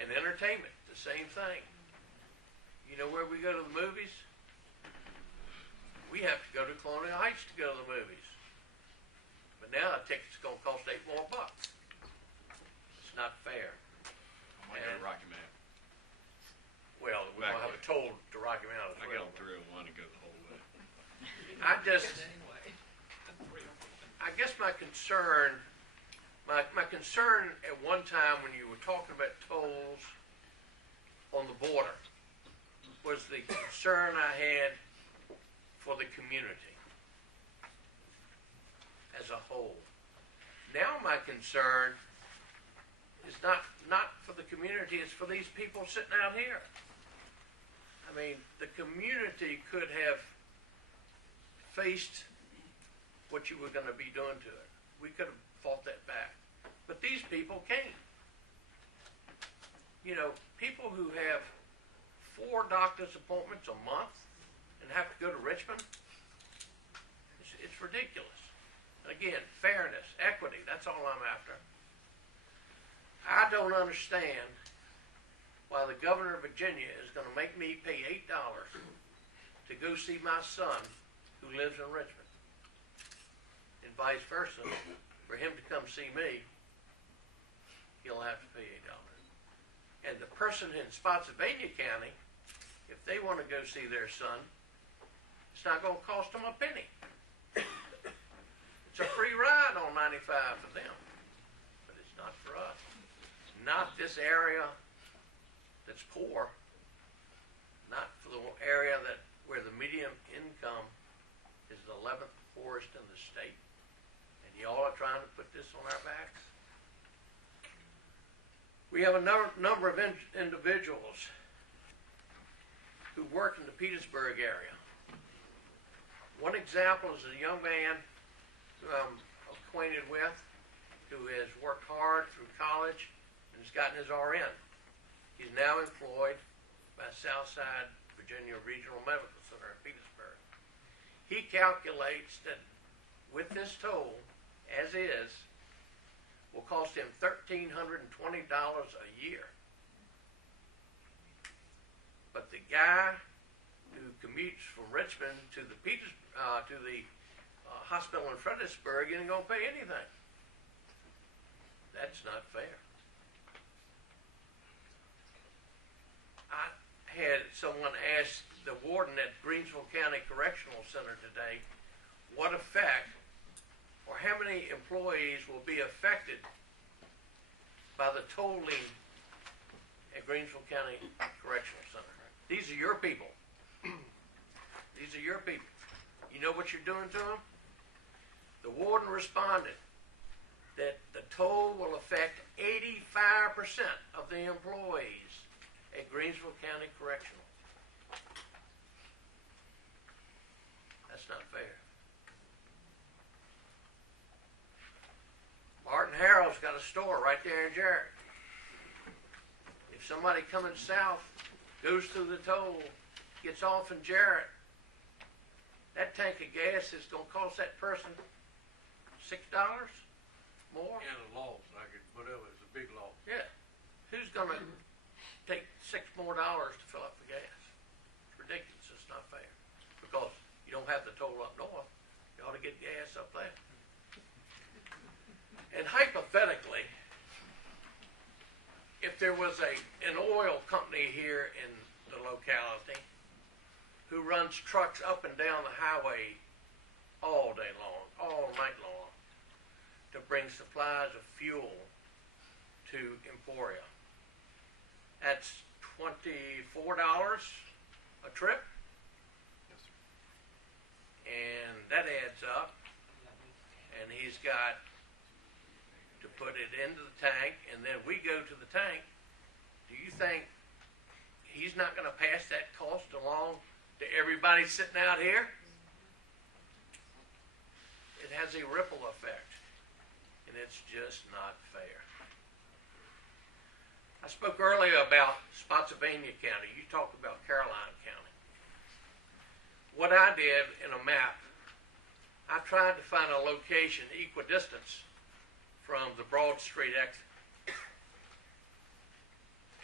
And entertainment, the same thing. You know where we go to the movies? We have to go to Colonial Heights to go to the movies. But now a ticket's going to cost $8 more. It's not fair. I might go to Rocky Mount. Well, we Back don't have way. a toll to Rocky Mountain. I get on 301 and go the whole way. I guess my concern at one time when you were talking about tolls on the border was the concern I had for the community as a whole. Now my concern is not for the community, it's for these people sitting out here. I mean, the community could have faced what you were going to be doing to it. We could have fought that back. But these people can't. You know, people who have 4 doctor's appointments a month and have to go to Richmond, it's ridiculous. And again, fairness, equity, that's all I'm after. I don't understand why the governor of Virginia is going to make me pay $8 to go see my son who lives in Richmond. And vice versa, for him to come see me, he'll have to pay $8. And the person in Spotsylvania County, if they want to go see their son, it's not going to cost them a penny. It's a free ride on 95 for them, but it's not for us. Not this area that's poor, not for the area where the median income is the 11th poorest in the state, and y'all are trying to put this on our backs. We have a number of individuals who work in the Petersburg area. One example is a young man who I'm acquainted with who has worked hard through college and has gotten his RN. He's now employed by Southside Virginia Regional Medical Center in Petersburg. He calculates that with this toll, as is, will cost him $1,320 a year. But the guy who commutes from Richmond to the hospital in Fredericksburg isn't going to pay anything. That's not fair. I had someone ask the warden at Greensville County Correctional Center today what effect or how many employees will be affected by the tolling at Greensville County Correctional Center. These are your people. These are your people. You know what you're doing to them? The warden responded that the toll will affect 85% of the employees at Greensville County Correctional. That's not fair. Martin Harrell's got a store right there in Jarrett. If somebody coming south goes through the toll, gets off in Jarrett, that tank of gas is going to cost that person $6 more. And a loss, like whatever, it's a big loss. Yeah. Who's going to take $6 more to fill up the gas? It's ridiculous. It's not fair. Because you don't have the toll up north. You ought to get gas up there. And hypothetically, if there was an oil company here in the locality who runs trucks up and down the highway all day long, all night long, to bring supplies of fuel to Emporia, that's $24 a trip. Yes, sir. And that adds up. And he's got to put it into the tank, and then we go to the tank. Do you think he's not going to pass that cost along to everybody sitting out here? It has a ripple effect, and it's just not fair. I spoke earlier about Spotsylvania County. You talked about Caroline County. What I did in a map, I tried to find a location equidistant from the Broad Street exit.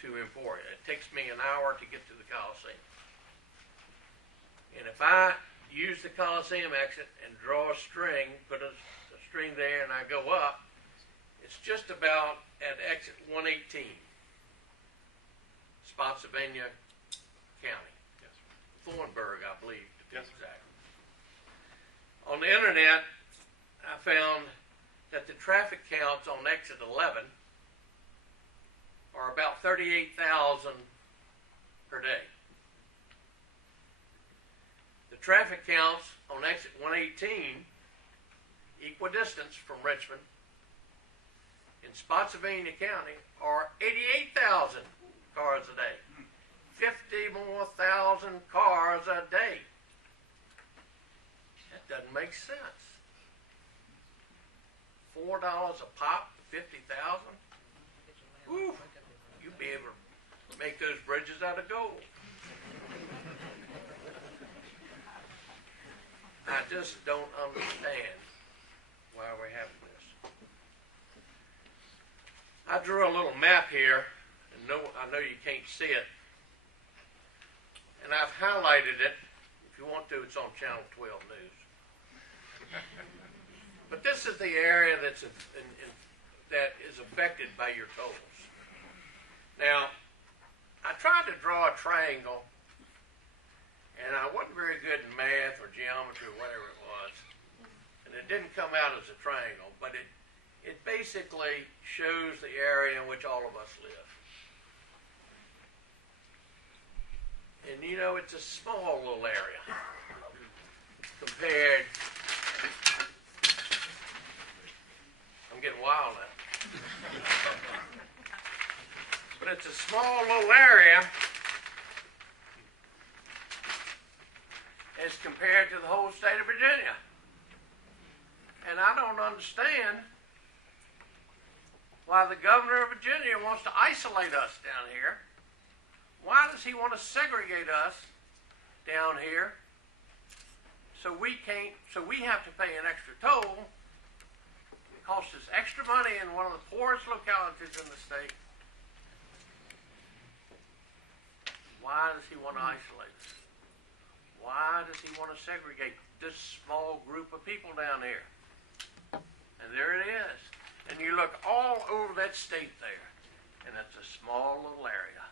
to Emporia. It takes me an hour to get to the Coliseum. And if I use the Coliseum exit and draw a string, put a string there, and I go up, it's just about at exit 118, Spotsylvania County. Yes. Thornburg, I believe, to be Yes. exact. On the internet, I found that the traffic counts on exit 11 are about 38,000 per day. The traffic counts on exit 118, equidistant from Richmond, in Spotsylvania County, are 88,000 cars a day. 50 more thousand cars a day. That doesn't make sense. $4 a pop, 50,000. Ooh, you'd be able to make those bridges out of gold. I just don't understand why we're having this. I drew a little map here, and I know you can't see it, and I've highlighted it. If you want to, it's on Channel 12 News. But this is the area that is affected by your tolls. Now, I tried to draw a triangle, and I wasn't very good in math or geometry or whatever it was, and it didn't come out as a triangle, but it basically shows the area in which all of us live. And you know, it's a small little area compared. I'm getting wild now. But it's a small little area as compared to the whole state of Virginia. And I don't understand why the governor of Virginia wants to isolate us down here. Why does he want to segregate us down here so we have to pay an extra toll? It costs us extra money in one of the poorest localities in the state. Why does he want to isolate us? Why does he want to segregate this small group of people down here? And there it is. And you look all over that state there, and it's a small little area.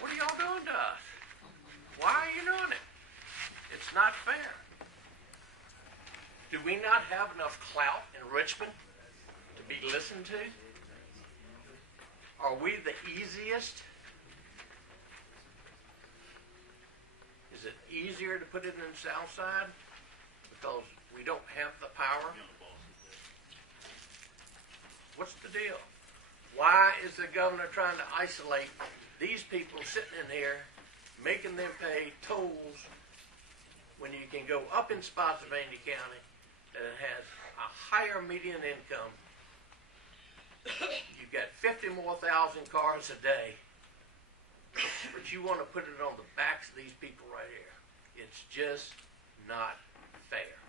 What are y'all doing to us? Why are you doing it? It's not fair. Do we not have enough clout in Richmond to be listened to? Are we the easiest? Is it easier to put it in the South Side because we don't have the power? What's the deal? Why is the governor trying to isolate these people sitting in here, making them pay tolls when you can go up in Spotsylvania County that it has a higher median income? You've got 50 more thousand cars a day, but you want to put it on the backs of these people right here. It's just not fair.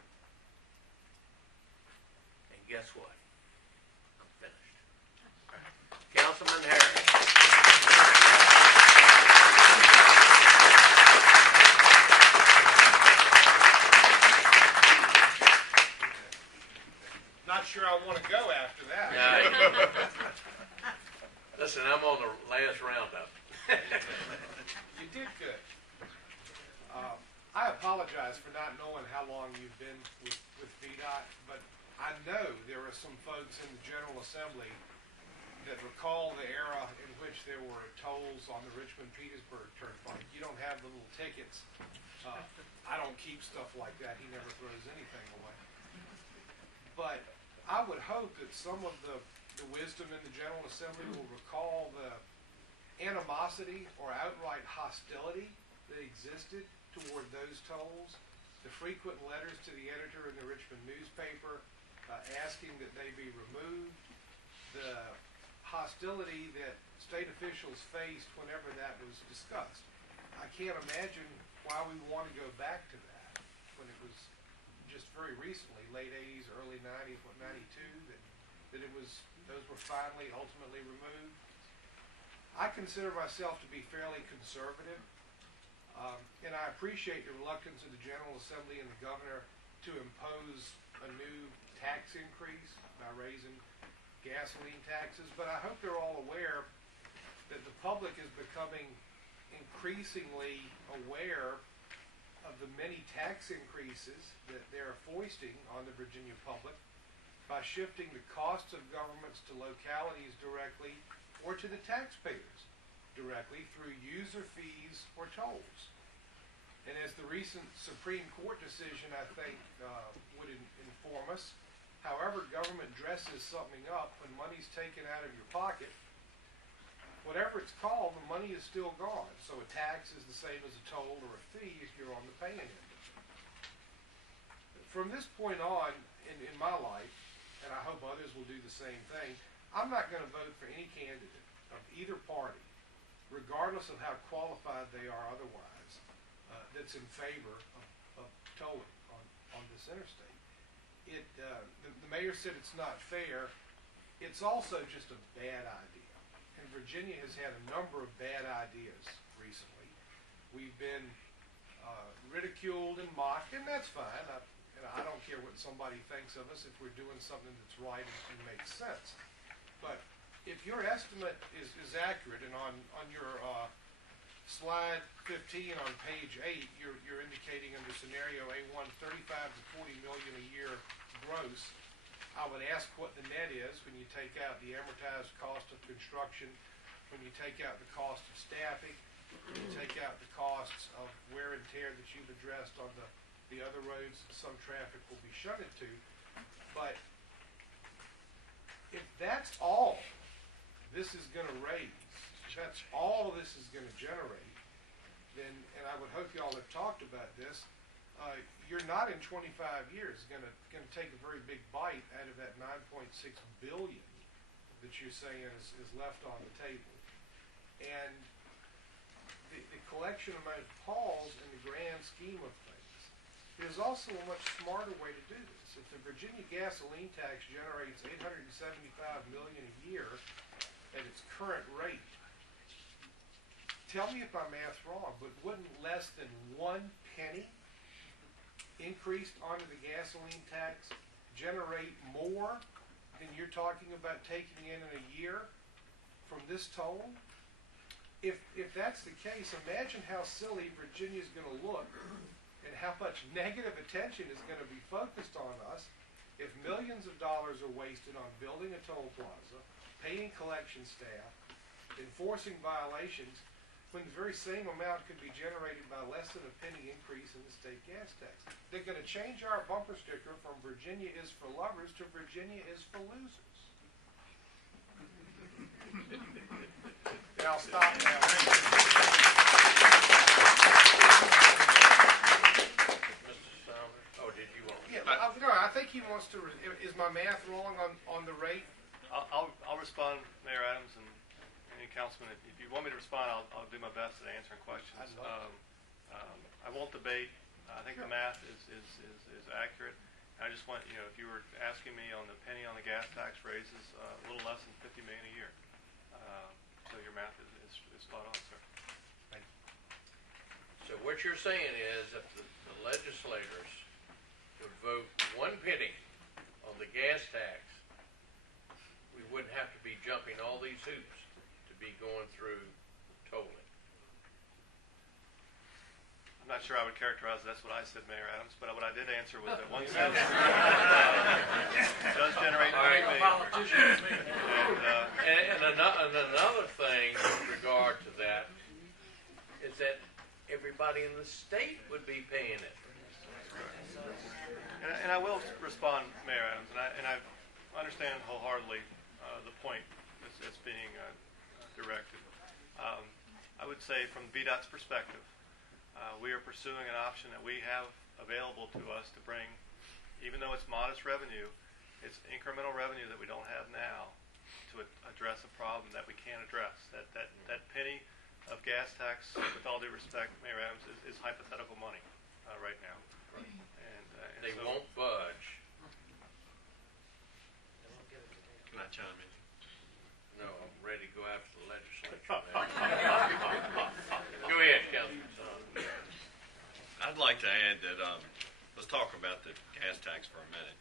And guess what? I'm finished. Councilman Harris. Not sure I want to go after that. Listen, I'm on the last roundup. You did good. I apologize for not knowing how long you've been with VDOT, but I know there are some folks in the General Assembly that recall the era in which there were tolls on the Richmond-Petersburg Turnpike. You don't have the little tickets. I don't keep stuff like that. He never throws anything away. But I would hope that some of the wisdom in the General Assembly will recall the animosity or outright hostility that existed toward those tolls, the frequent letters to the editor in the Richmond newspaper asking that they be removed, the hostility that state officials faced whenever that was discussed. I can't imagine why we want to go back to that when it was just very recently, late 80s, early 90s, 92, that those were finally ultimately removed. I consider myself to be fairly conservative, and I appreciate the reluctance of the General Assembly and the governor to impose a new tax increase by raising gasoline taxes, but I hope they're all aware that the public is becoming increasingly aware of the many tax increases that they're foisting on the Virginia public by shifting the costs of governments to localities directly or to the taxpayers directly through user fees or tolls. And as the recent Supreme Court decision, I think, would inform us, however government dresses something up when money's taken out of your pocket, whatever it's called, the money is still gone. So a tax is the same as a toll or a fee if you're on the paying end. From this point on in my life, and I hope others will do the same thing, I'm not going to vote for any candidate of either party, regardless of how qualified they are otherwise, that's in favor of tolling on this interstate. The mayor said it's not fair. It's also just a bad idea. And Virginia has had a number of bad ideas recently. We've been ridiculed and mocked, and that's fine. I don't care what somebody thinks of us if we're doing something that's right and makes sense. But if your estimate is accurate, and on your slide 15 on page 8, you're indicating under scenario A1 35 to 40 million a year gross, I would ask what the net is when you take out the amortized cost of construction, when you take out the cost of staffing, when you take out the costs of wear and tear that you've addressed on the other roads that some traffic will be shunted to. But if that's all this is going to raise, if that's all this is going to generate, then, and I would hope y'all have talked about this, you're not in 25 years going to take a very big bite out of that 9.6 billion that you're saying is left on the table. And the collection amount falls in the grand scheme of things. There's also a much smarter way to do this. If the Virginia gasoline tax generates $875 million a year at its current rate, tell me if my math's wrong, but wouldn't less than 1 penny increased onto the gasoline tax generate more than you're talking about taking in a year from this toll? If that's the case, imagine how silly Virginia's going to look and how much negative attention is going to be focused on us if millions of dollars are wasted on building a toll plaza, paying collection staff, enforcing violations, when the very same amount could be generated by less than a penny increase in the state gas tax. They're going to change our bumper sticker from Virginia is for lovers to Virginia is for losers. And I'll stop now. Mr. Saunders? Oh, did you want? Yeah, no, I think he wants to. Is my math wrong on the rate? I'll respond, Mayor Adams, and any councilman. If you want me to respond, I'll do my best at answering questions. I won't debate. I think the math is accurate. I just want, if you were asking me on the penny on the gas tax raises, a little less than $50 million a year. So your math is spot on, sir. Thank you. So what you're saying is if the legislators would vote 1 penny on the gas tax, we wouldn't have to be jumping all these hoops to be going through tolling. I'm not sure I would characterize that's what I said, Mayor Adams, but what I did answer was that 1 cent does generate $20 million. And another thing with regard to that is that everybody in the state would be paying it. And I will respond, Mayor Adams, and I understand wholeheartedly the point that's being directed. I would say from VDOT's perspective, we are pursuing an option that we have available to us to bring, even though it's modest revenue, it's incremental revenue that we don't have now to address a problem that we can't address. That penny of gas tax, with all due respect, Mayor Adams, is hypothetical money right now. And They so, won't budge. Can I chime in? No, I'm ready to go after the legislature. Go ahead, Councilman Son. I'd like to add that, let's talk about the gas tax for a minute.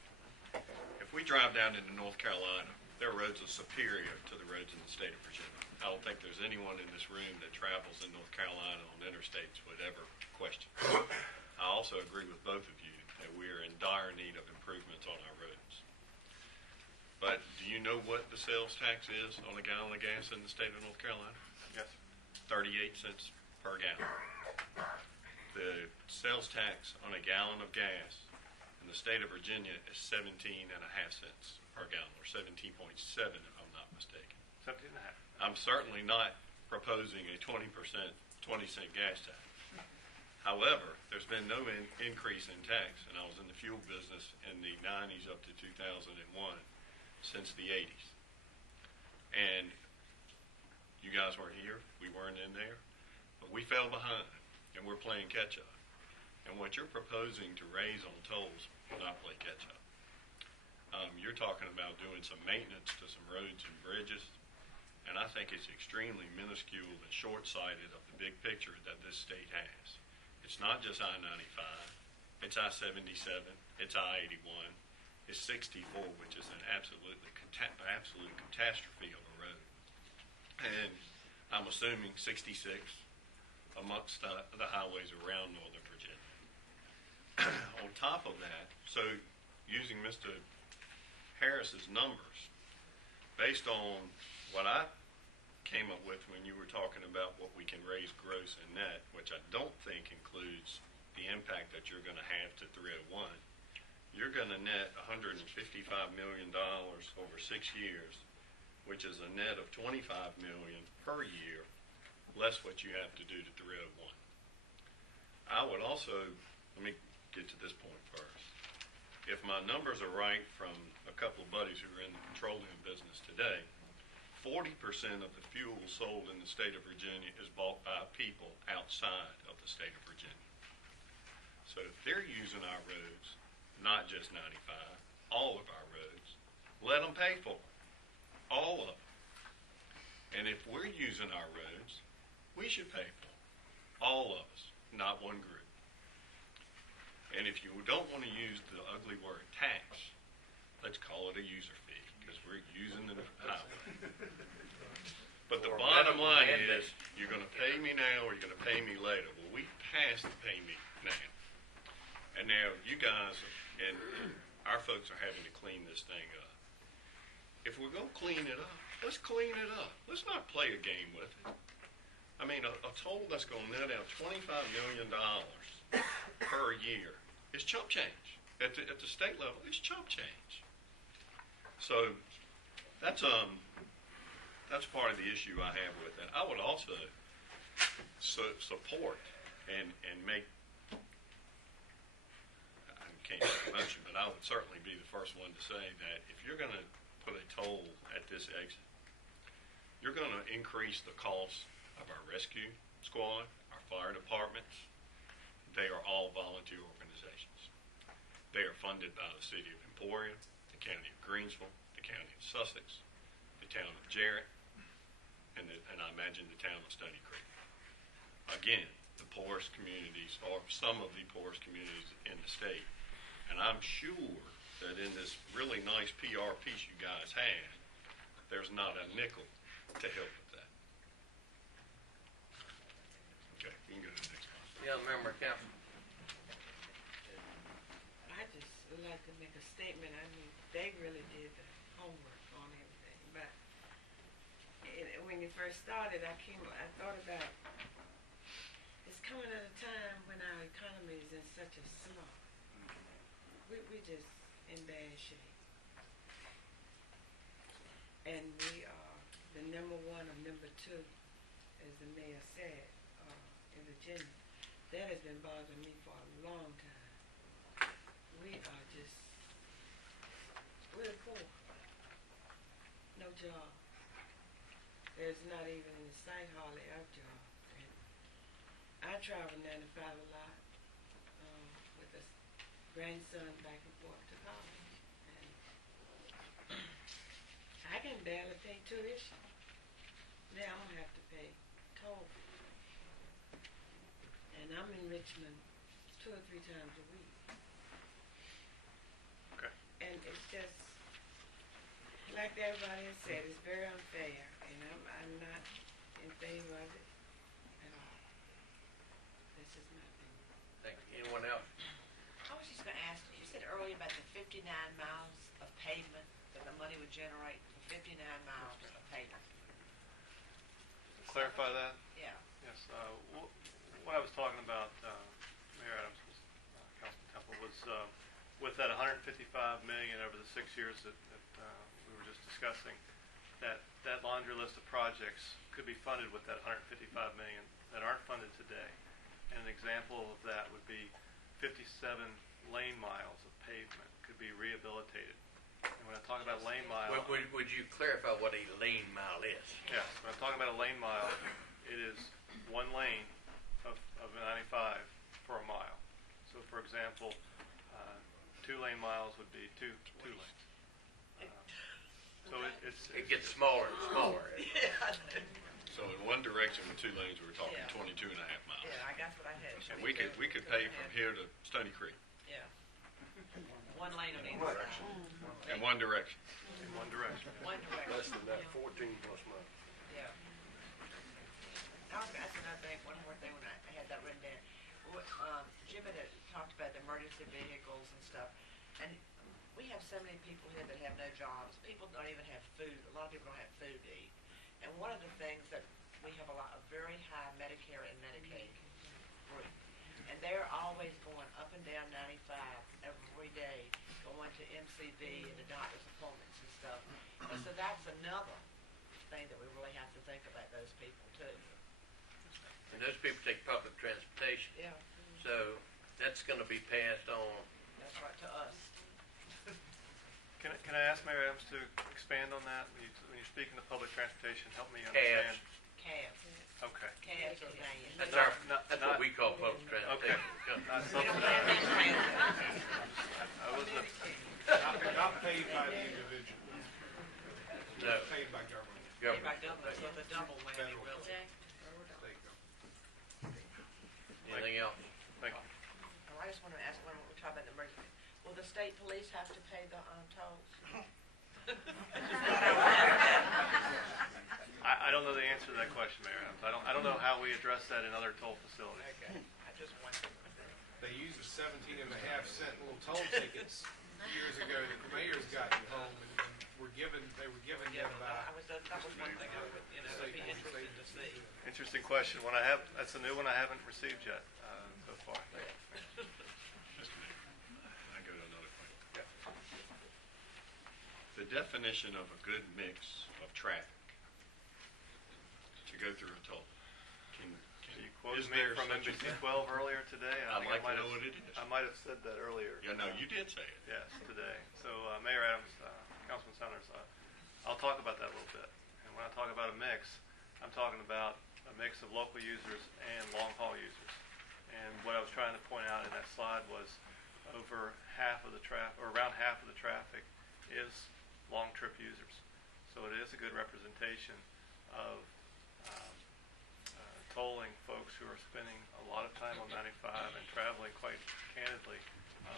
If we drive down into North Carolina, their roads are superior to the roads in the state of Virginia. I don't think there's anyone in this room that travels in North Carolina on interstates would ever question. I also agree with both of you that we are in dire need of improvements on our roads. But do you know what the sales tax is on a gallon of gas in the state of North Carolina? Yes. 38 cents per gallon. The sales tax on a gallon of gas in the state of Virginia is 17.5 cents per gallon, or 17.7 if I'm not mistaken. 17.5. I'm certainly not proposing a 20%, 20-cent gas tax. However, there's been no increase in tax, and I was in the fuel business in the 90s up to 2001 since the 80s. And you guys weren't here, we weren't in there, but we fell behind, and we're playing catch-up. And what you're proposing to raise on tolls will not play catch-up. You're talking about doing some maintenance to some roads and bridges, and I think it's extremely minuscule and short-sighted of the big picture that this state has. It's not just I-95, it's I-77, it's I-81, it's 64, which is an absolute catastrophe of a road. And I'm assuming 66 amongst the highways around Northern Virginia. On top of that, so using Mr. Harris's numbers, based on what I came up with when you were talking about what we can raise gross and net, which I don't think includes the impact that you're going to have to 301, you're going to net $155 million over 6 years, which is a net of $25 million per year, less what you have to do to 301. I would also, let me get to this point first. If my numbers are right from a couple of buddies who are in the petroleum business today, 40% of the fuel sold in the state of Virginia is bought by people outside of the state of Virginia. So if they're using our roads, not just 95, all of our roads, let them pay for it. All of them. And if we're using our roads, we should pay for them. All of us, not one group. And if you don't want to use the ugly word tax, let's call it a user fee, because we're using the highway. But the bottom line is, you're going to pay me now or you're going to pay me later. Well, we passed the pay me now. And now you guys and our folks are having to clean this thing up. If we're going to clean it up, let's clean it up. Let's not play a game with it. I mean, a toll that's going to net out $25 million per year is chump change. At the state level, it's chump change. So that's part of the issue I have with it. I would also support and make, I can't make a motion, but I would certainly be the first one to say that if you're going to put a toll at this exit, you're going to increase the cost of our rescue squad, our fire departments. They are all volunteer organizations. They are funded by the city of Emporia, the county of Greensville, the county of Sussex, the town of Jarrett, and I imagine the town of Stony Creek. Again, the poorest communities, or some of the poorest communities in the state. And I'm sure that in this really nice PR piece you guys had, there's not a nickel to help with that. Okay, you can go to the next one. Young member, Council. I just would like to make a statement. I mean, they really did the homework on everything. But when you first started, I thought about it's coming at a time when our economy is in such a slump. We're just in bad shape. And we are the number one or number two, as the mayor said, in Virginia. That has been bothering me for a long time. We are just, we're poor. No job. There's not even in sight hardly a job. And I travel 95 a lot with a grandson back and forth to college. And I can barely pay tuition. today I'm gonna have to pay toll. And I'm in Richmond 2 or 3 times a week. Okay. And it's just, like everybody has said, it's very unfair, and I'm not in favor of it at all. That's just my opinion. Thank you. Anyone else? I was just gonna ask, you said earlier about the 59 miles of pavement that the money would generate for 59 miles of pavement. Clarify that? Yeah. Yes. What I was talking about, Mayor Adams, Councilman Temple, was with that 155 million over the 6 years that we were just discussing, that laundry list of projects could be funded with that 155 million that aren't funded today. And an example of that would be 57 lane miles of pavement could be rehabilitated. And when I talk about lane mile, Would you clarify what a lane mile is? yes, when I'm talking about a lane mile, it is one lane of 95 for a mile. So, for example, 2 lane miles would be two lanes. So It gets smaller and smaller. So in one direction with 2 lanes, we're talking Yeah. 22 and a half miles. Yeah, I guess what I had. And we could pay from here to Stony Creek Yeah. One lane of either side. in one direction. in one direction. One direction. Less than that, 14 plus miles. Yeah. That's another thing, one more thing when I had that written down. Jim had talked about the emergency vehicles and stuff, and we have so many people here that have no jobs. People don't even have food. A lot of people don't have food to eat. And one of the things that we have a very high Medicare and Medicaid group, and they're always going up and down 95 every day, going to MCV and the doctor's appointments and stuff. And so that's another thing that we really have to think about those people too. And those people take public transportation. Yeah, So that's going to be passed on. that's right, to us. Can I ask Mayor Adams to expand on that? When you speak in the public transportation, help me understand. Cabs. Okay. Cabs or vans. That's Not- what we call public transportation. Not We don't have subsidized. any transit. I wasn't. Not paid by the individual, No, paid by government, Paid by government. government, so the double whammy, Federal. really. state government. Anything else? Thank you. Oh, I just want to ask one, we're talking about the emergency. Will the state police have to pay the tolls? I don't know the answer to that question, Mayor Adams. I don't know how we address that in other toll facilities. Okay, I just wondered. They used the 17.5-cent little toll tickets years ago that the mayors got at home and they were given Yeah, them by. that was one thing I would, it'd be interesting to see. Interesting question. That's a new one I haven't received yet so far. Mr. Mayor, I go to another point. The definition of a good mix of traffic to go through a toll. You quoted is me there from such a NBC thing? 12 earlier today. I'd think like to might know have- what it is. I might have said that earlier. Yeah, no, you did say it. Yes, today. So, Mayor Adams, Councilman Summers, I'll talk about that a little bit. And when I talk about a mix, I'm talking about a mix of local users and long-haul users. And what I was trying to point out in that slide was over half of the traffic, or around half of the traffic is long-trip users. So it is a good representation of tolling folks who are spending a lot of time on 95 and traveling quite candidly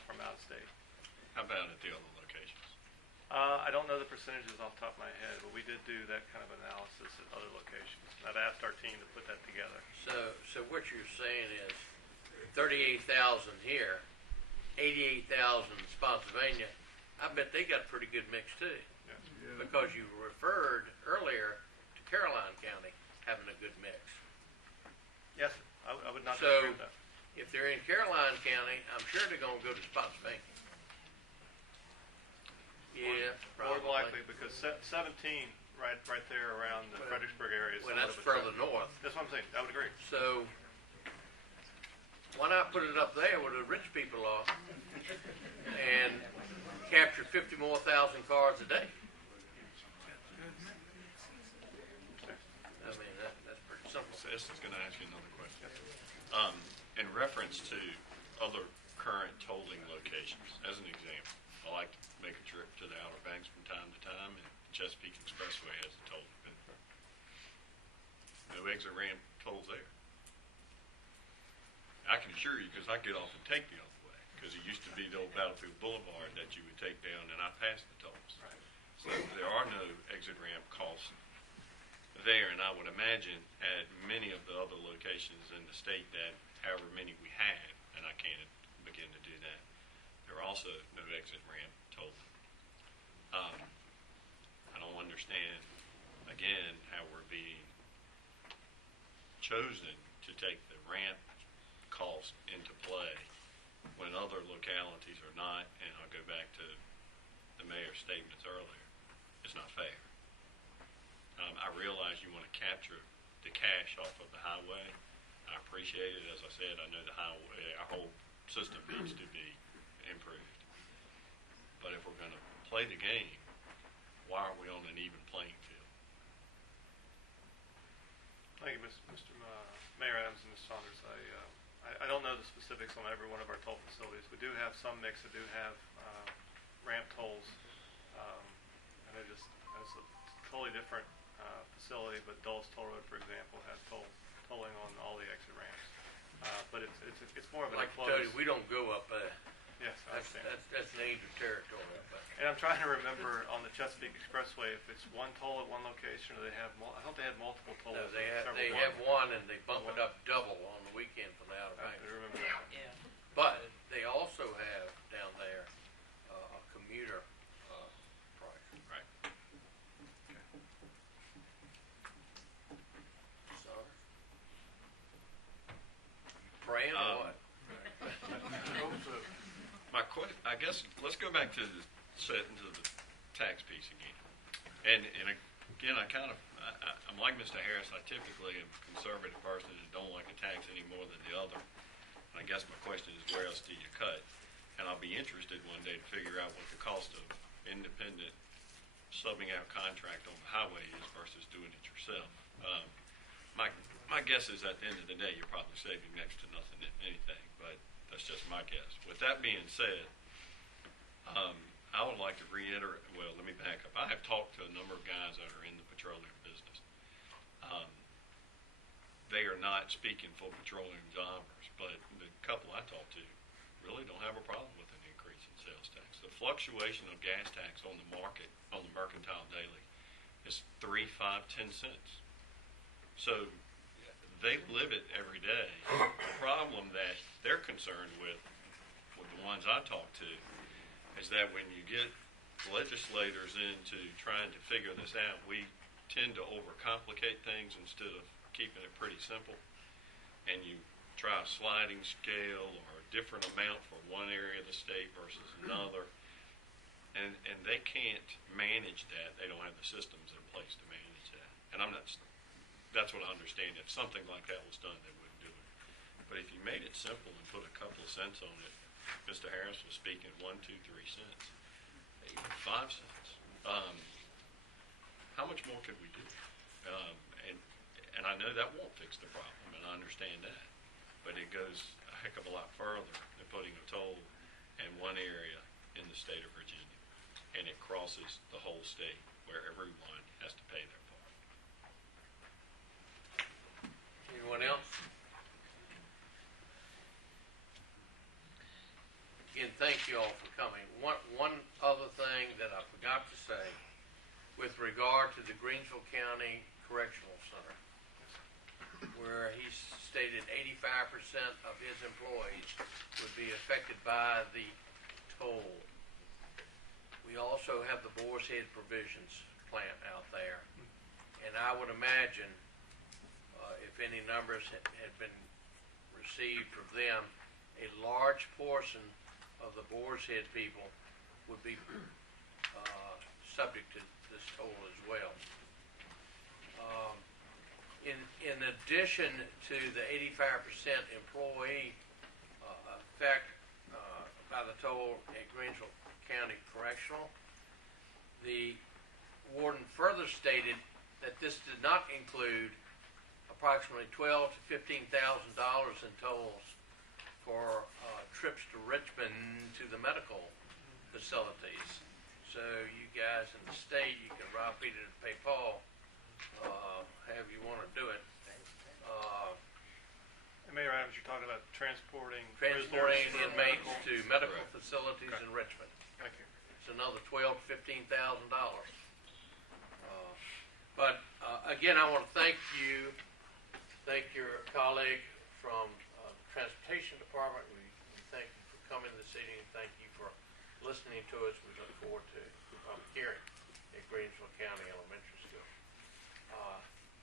from out of state. How about at the other locations? I don't know the percentages off the top of my head, but we did do that kind of analysis at other locations. And I've asked our team to put that together. So what you're saying is 38,000 here, 88,000 in Spotsylvania. I bet they got a pretty good mix too. Yeah. Because you referred earlier to Caroline County having a good mix. Yes, I would not So, disagree with that. if they're in Caroline County, I'm sure they're going to go to Spotsylvania. Yeah, More probably. than likely, because 17 right there around the Fredericksburg area is Well, somewhat that's of a further trend. north. That's what I'm saying. I would agree. So, why not put it up there where the rich people are and capture 50 more thousand cars a day? I mean, that's pretty simple. So Esther's going to ask you another question. In reference to other current tolling locations, as an example, I like to make a trip to the Outer Banks from time to time, and Chesapeake Expressway has a toll. no exit ramp tolls there. I can assure you, because I get off and take the other way, because it used to be the old Battlefield Boulevard that you would take down, and I passed the tolls. Right. So there are no exit ramp costs there, and I would imagine at many of the other locations in the state that however many we have, and I can't begin to do that, there are also no exit ramp tolls. I don't understand, again, how we're being chosen to take the ramp cost into play when other localities are not, and I'll go back to the mayor's statements earlier. It's not fair. I realize you want to capture the cash off of the highway. I appreciate it. As I said, I know the highway, our whole system needs to be improved. But if we're going to play the game, why aren't we on an even playing field? Thank you, Mr. Mayor Adams and Ms. Saunders. I don't know the specifics on every one of our toll facilities. We do have some mix that do have ramp tolls, and it's a totally different facility. But Dulles Toll Road, for example, has tolling on all the exit ramps. But it's more of an Like to tell enclosed. you, we don't go up there. Yes, I understand. That's dangerous territory up there. And I'm trying to remember on the Chesapeake Expressway if it's one toll at one location or they have. I thought they had multiple tolls. No, they several have ones. one, and they bump it up double on the weekend from the Outer I Banks. remember that. Yeah. But they also have down there a commuter price. Right. So, praying or what? I guess let's go back to the tax piece again. And again, I'm like Mr. Harris. I typically am a conservative person and don't like a tax any more than the other. And I guess my question is, where else do you cut? And I'll be interested one day to figure out what the cost of independent subbing out contract on the highway is versus doing it yourself. My guess is at the end of the day, you're probably saving next to nothing, if anything, but that's just my guess. With that being said, I would like to reiterate, well, let me back up. I have talked to a number of guys that are in the petroleum business. They are not speaking for petroleum jobbers, but the couple I talked to really don't have a problem with an increase in sales tax. The fluctuation of gas tax on the market, on the mercantile daily, is 3, 5, 10 cents. So they live it every day. The problem that they're concerned with the ones I talk to, is that when you get legislators into trying to figure this out, we tend to overcomplicate things instead of keeping it pretty simple. And you try a sliding scale or a different amount for one area of the state versus another. And they can't manage that. They don't have the systems in place to manage that. And that's what I understand. If something like that was done, they wouldn't do it. But if you made it simple and put a couple of cents on it, Mr. Harris was speaking 1, 2, 3 cents, even 5 cents. How much more could we do? And I know that won't fix the problem, and I understand that. But it goes a heck of a lot further than putting a toll in one area in the state of Virginia. And it crosses the whole state where everyone has to pay their part. Anyone else? Again, thank you all for coming. One other thing that I forgot to say with regard to the Greensville County Correctional Center, where he stated 85% of his employees would be affected by the toll. We also have the Boar's Head Provisions plant out there, and I would imagine if any numbers had been received from them, a large portion of the Boar's Head people would be subject to this toll as well. In addition to the 85% employee effect by the toll at Greensville County Correctional, the warden further stated that this did not include approximately $12,000 to $15,000 in tolls for trips to Richmond to the medical facilities. So you guys in the state, you can rob Peter to pay Paul, however you want to do it. Mayor Adams, you're talking about transporting Transporting prisoners for inmates medical- to medical Correct. facilities Okay. in Richmond. Thank you. It's another $12,000 to $15,000. But again, I want to thank you, thank your colleague from the Transportation Department. We thank you for coming this evening, and thank you for listening to us. We look forward to the public hearing at Greensville County Elementary School.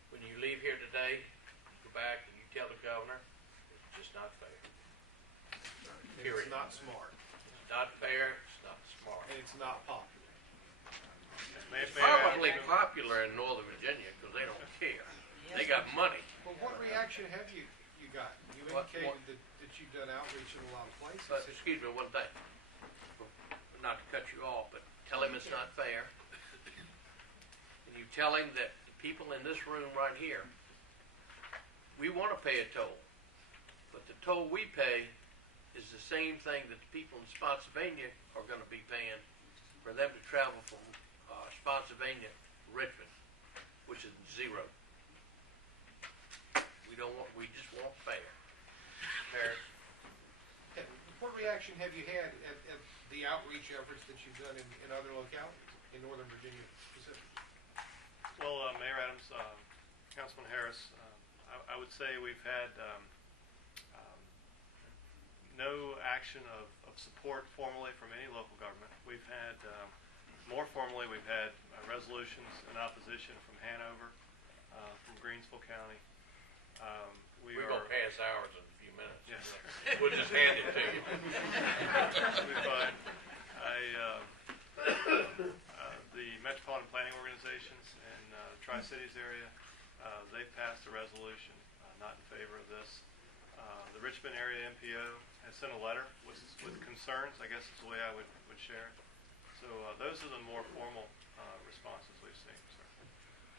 When you leave here today, go back and you tell the governor, it's just not fair. Period. It's not smart, It's not fair, it's not smart. and it's not popular. It's probably popular in Northern Virginia because they don't care. They got money. Well, what reaction have you got? You What- indicated that you've done outreach in a lot of places. But excuse me, one thing. Not to cut you off, but tell him it's not fair. And you tell him that the people in this room right here, we want to pay a toll. But the toll we pay is the same thing that the people in Spotsylvania are going to be paying for them to travel from Spotsylvania to Richmond, which is zero. We just want fair. What reaction have you had at the outreach efforts that you've done in other localities, in Northern Virginia specifically? Well, Mayor Adams, Councilman Harris, I would say we've had no action of support formally from any local government. We've had, more formally, we've had resolutions in opposition from Hanover, from Greensville County. We're going to pass ours in a few minutes. Yes. We'll just hand it to you. The Metropolitan Planning Organizations in Tri-Cities area, they've passed a resolution not in favor of this. The Richmond area MPO has sent a letter with concerns, I guess is the way I would share it. So those are the more formal responses we've seen, sir.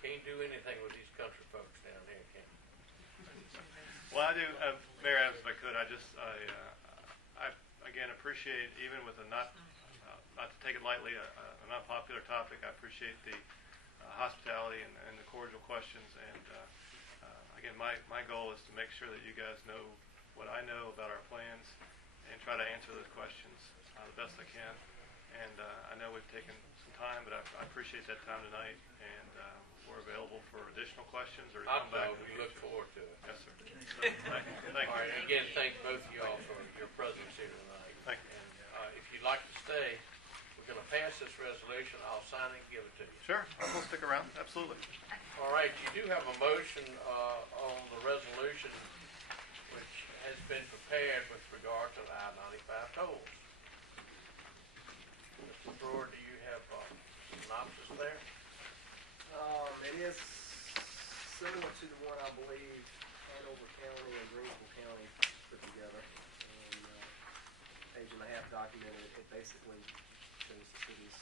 Can't do anything with these country folks down here, can you? Well, I do, Mayor Adams, if I could, I again appreciate, even with a not to take it lightly, an unpopular topic, I appreciate the hospitality and the cordial questions. And again, my goal is to make sure that you guys know what I know about our plans and try to answer those questions the best I can. And I know we've taken some time, but I appreciate that time tonight, and we're available for additional questions or to come back. We look forward to it. Yes, sir. Thank you. All right, again, thank both of y'all for your presence here tonight. Thank you. And if you'd like to stay, we're going to pass this resolution. I'll sign it and give it to you. Sure, I'll stick around, absolutely. All right, you do have a motion on the resolution which has been prepared with regard to the I-95 tolls. Mr. Brewer, do you have a synopsis there? It is similar to the one I believe Hanover County and Greensville County put together. And page and a half document, it basically shows the city's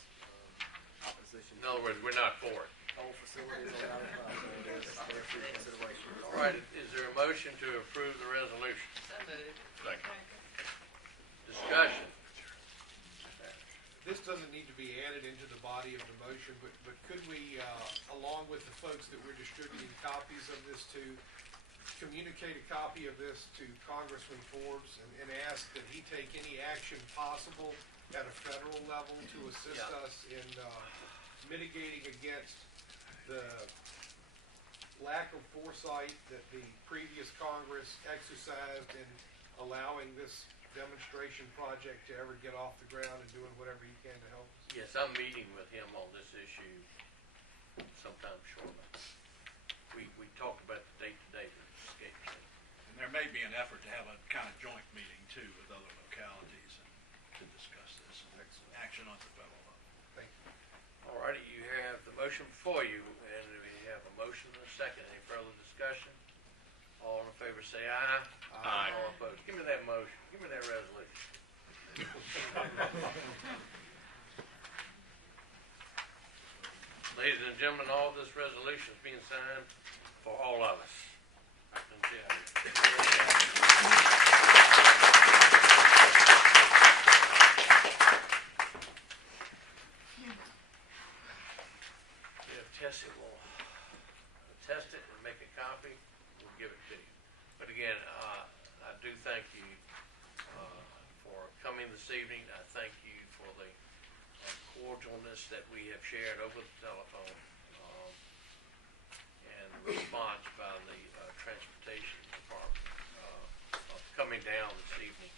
opposition. In other words, we're not for it. Whole facilities on I-95, so it is there for your consideration. All right, is there a motion to approve the resolution? So moved. Second. Discussion. This doesn't need to be added into the body of the motion, but could we, along with the folks that we're distributing copies of this to, communicate a copy of this to Congressman Forbes and ask that he take any action possible at a federal level to assist us in mitigating against the lack of foresight that the previous Congress exercised in allowing this demonstration project to ever get off the ground and doing whatever you can to help us? Yes, I'm meeting with him on this issue sometime shortly. We talked about the day-to-day escape thing. And there may be an effort to have a kind of joint meeting too with other localities and to discuss this and action on the federal level. Thank you. All righty, you have the motion before you, and we have a motion and a second. Any further discussion? All in favor say aye. Aye. All opposed. Give me that motion. Give me that resolution. Ladies and gentlemen, all this resolution is being signed for all of us. I can tell you. If Tessie will attest it and make a copy, we'll give it to you. But again, I do thank you for coming this evening. I thank you for the cordialness that we have shared over the telephone, and the response by the Transportation Department of coming down this evening.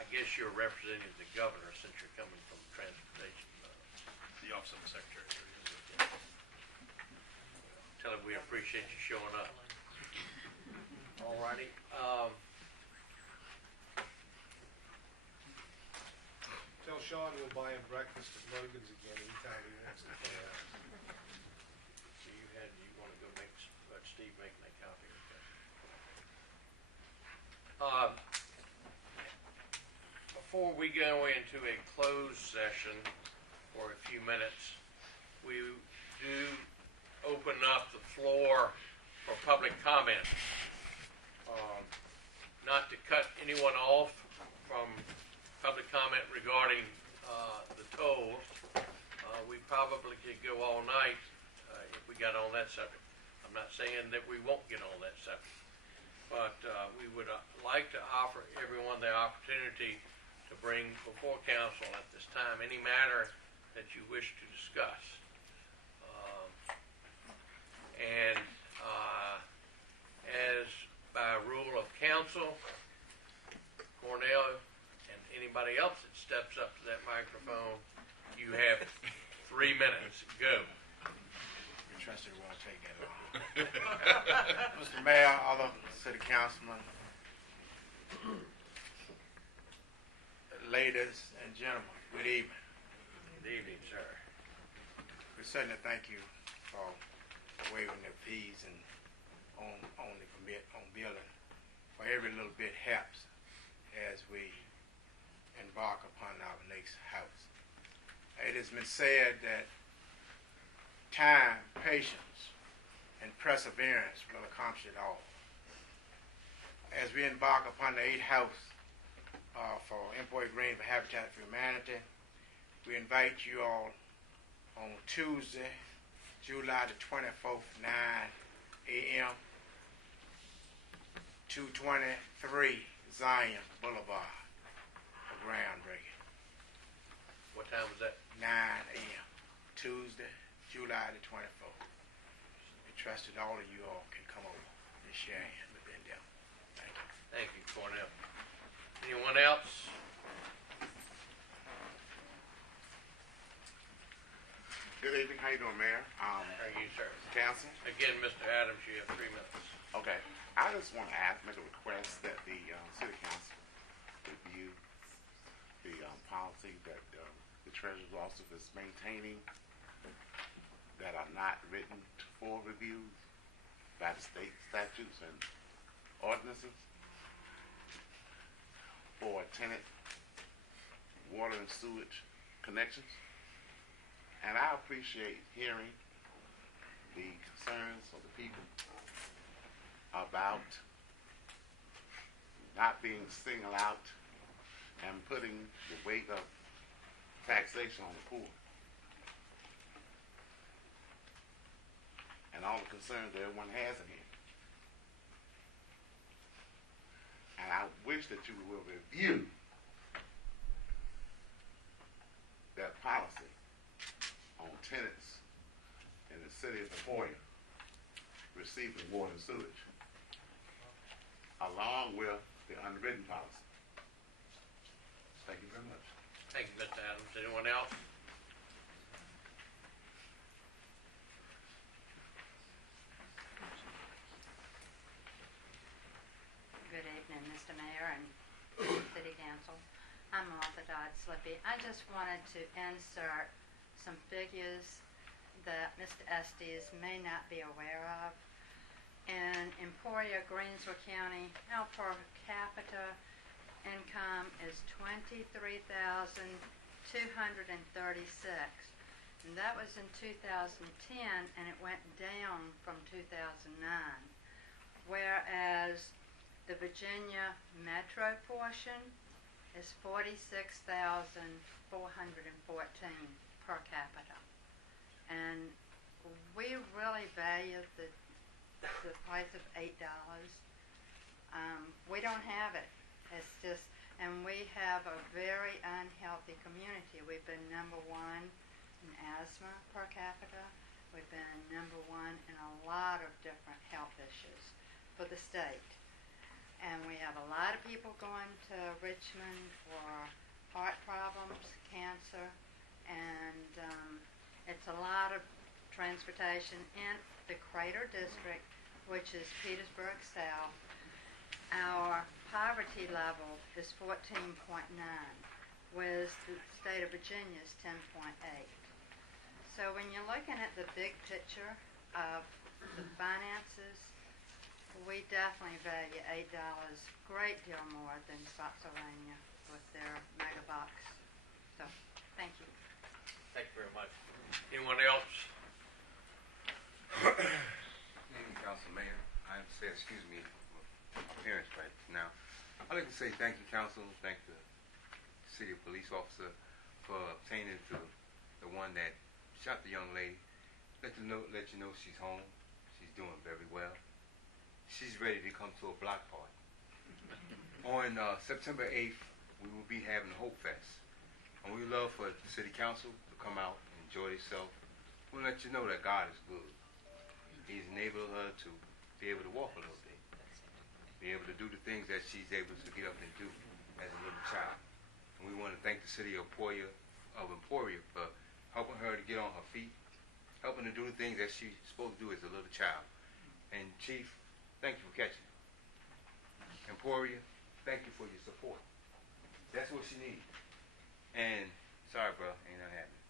I guess you're representing the governor since you're coming from Transportation. The Office of the Secretary. Tell him we appreciate you showing up. All righty. Tell Sean we'll buy him breakfast at Logan's again anytime he wants to come out. So you want to go let Steve make that copy. Okay. Before we go into a closed session for a few minutes, we do open up the floor for public comment. Not to cut anyone off from public comment regarding the tolls. We probably could go all night if we got on that subject. I'm not saying that we won't get on that subject, but we would like to offer everyone the opportunity to bring before council at this time any matter that you wish to discuss. And as by rule of council, Cornell and anybody else that steps up to that microphone, you have 3 minutes. Go. We trust you won't take that long. Mr. Mayor, other city councilmen, ladies and gentlemen, good evening. Good evening, sir. We certainly thank you for waiving the fees and on the permit on building. For every little bit helps as we embark upon our next house. It has been said that time, patience, and perseverance will accomplish it all. As we embark upon the 8th house for Employee Green for Habitat for Humanity, we invite you all on Tuesday, July the 24th, 9 a.m., 223 Zion Boulevard for groundbreaking. What time was that? 9 a.m., Tuesday, July the 24th. We trust that all of you all can come over and share in with them. Thank you. Thank you, Cornell. Anyone else? Good evening. How you doing, Mayor? How are you, sir? Council? Again, Mr. Adams, you have 3 minutes. Okay. I just want to make a request that the City Council review the policy that the Treasurer's Office is maintaining that are not written for review by the state statutes and ordinances for tenant water and sewage connections. And I appreciate hearing the concerns of the people about not being singled out and putting the weight of taxation on the poor. And all the concerns that everyone has in here. And I wish that you will review that policy on tenants in the city of Emporia receiving water and sewage, along with the unwritten policy. Thank you very much. Thank you, Mr. Adams. Anyone else? Good evening, Mr. Mayor and City Council. I'm Martha Dodd Slippy. I just wanted to insert some figures that Mr. Estes may not be aware of. In Emporia, Greensville County, our per capita income is $23,236, and that was in 2010, and it went down from 2009. Whereas the Virginia metro portion is $46,414 per capita, and we really value the price of $8 We don't have it. It's just, and we have a very unhealthy community. We've been number one in asthma per capita. We've been number one in a lot of different health issues for the state. And we have a lot of people going to Richmond for heart problems, cancer, and it's a lot of transportation in the Crater District, which is Petersburg South. Our poverty level is 14.9, whereas the state of Virginia is 10.8. So when you're looking at the big picture of the finances, we definitely value $8 great deal more than Spotsylvania with their mega box. So, thank you. Thank you very much. Anyone else? Good evening, Council Mayor. I have to say, excuse me, for my appearance right now. I'd like to say thank you, Council. Thank the City Police Officer for obtaining to the one that shot the young lady. Let you know she's home. She's doing very well. She's ready to come to a block party. On September 8th, we will be having Hope Fest. And we would love for the City Council to come out and enjoy themselves. We'll let you know that God is good. He's enabled her to be able to walk a little bit, be able to do the things that she's able to get up and do as a little child. And we want to thank the City of Emporia for helping her to get on her feet, helping her do the things that she's supposed to do as a little child. And Chief, thank you for catching her. Emporia, thank you for your support. That's what she needs. And sorry, bro, ain't not happening.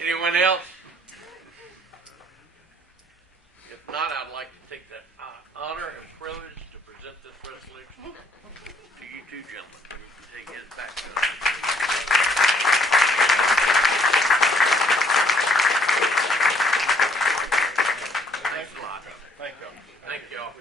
Anyone else? If not, I'd like to take the honor and privilege to present this resolution to you two gentlemen. You can take it back to us. Thanks a lot. Thank you. Thank you all.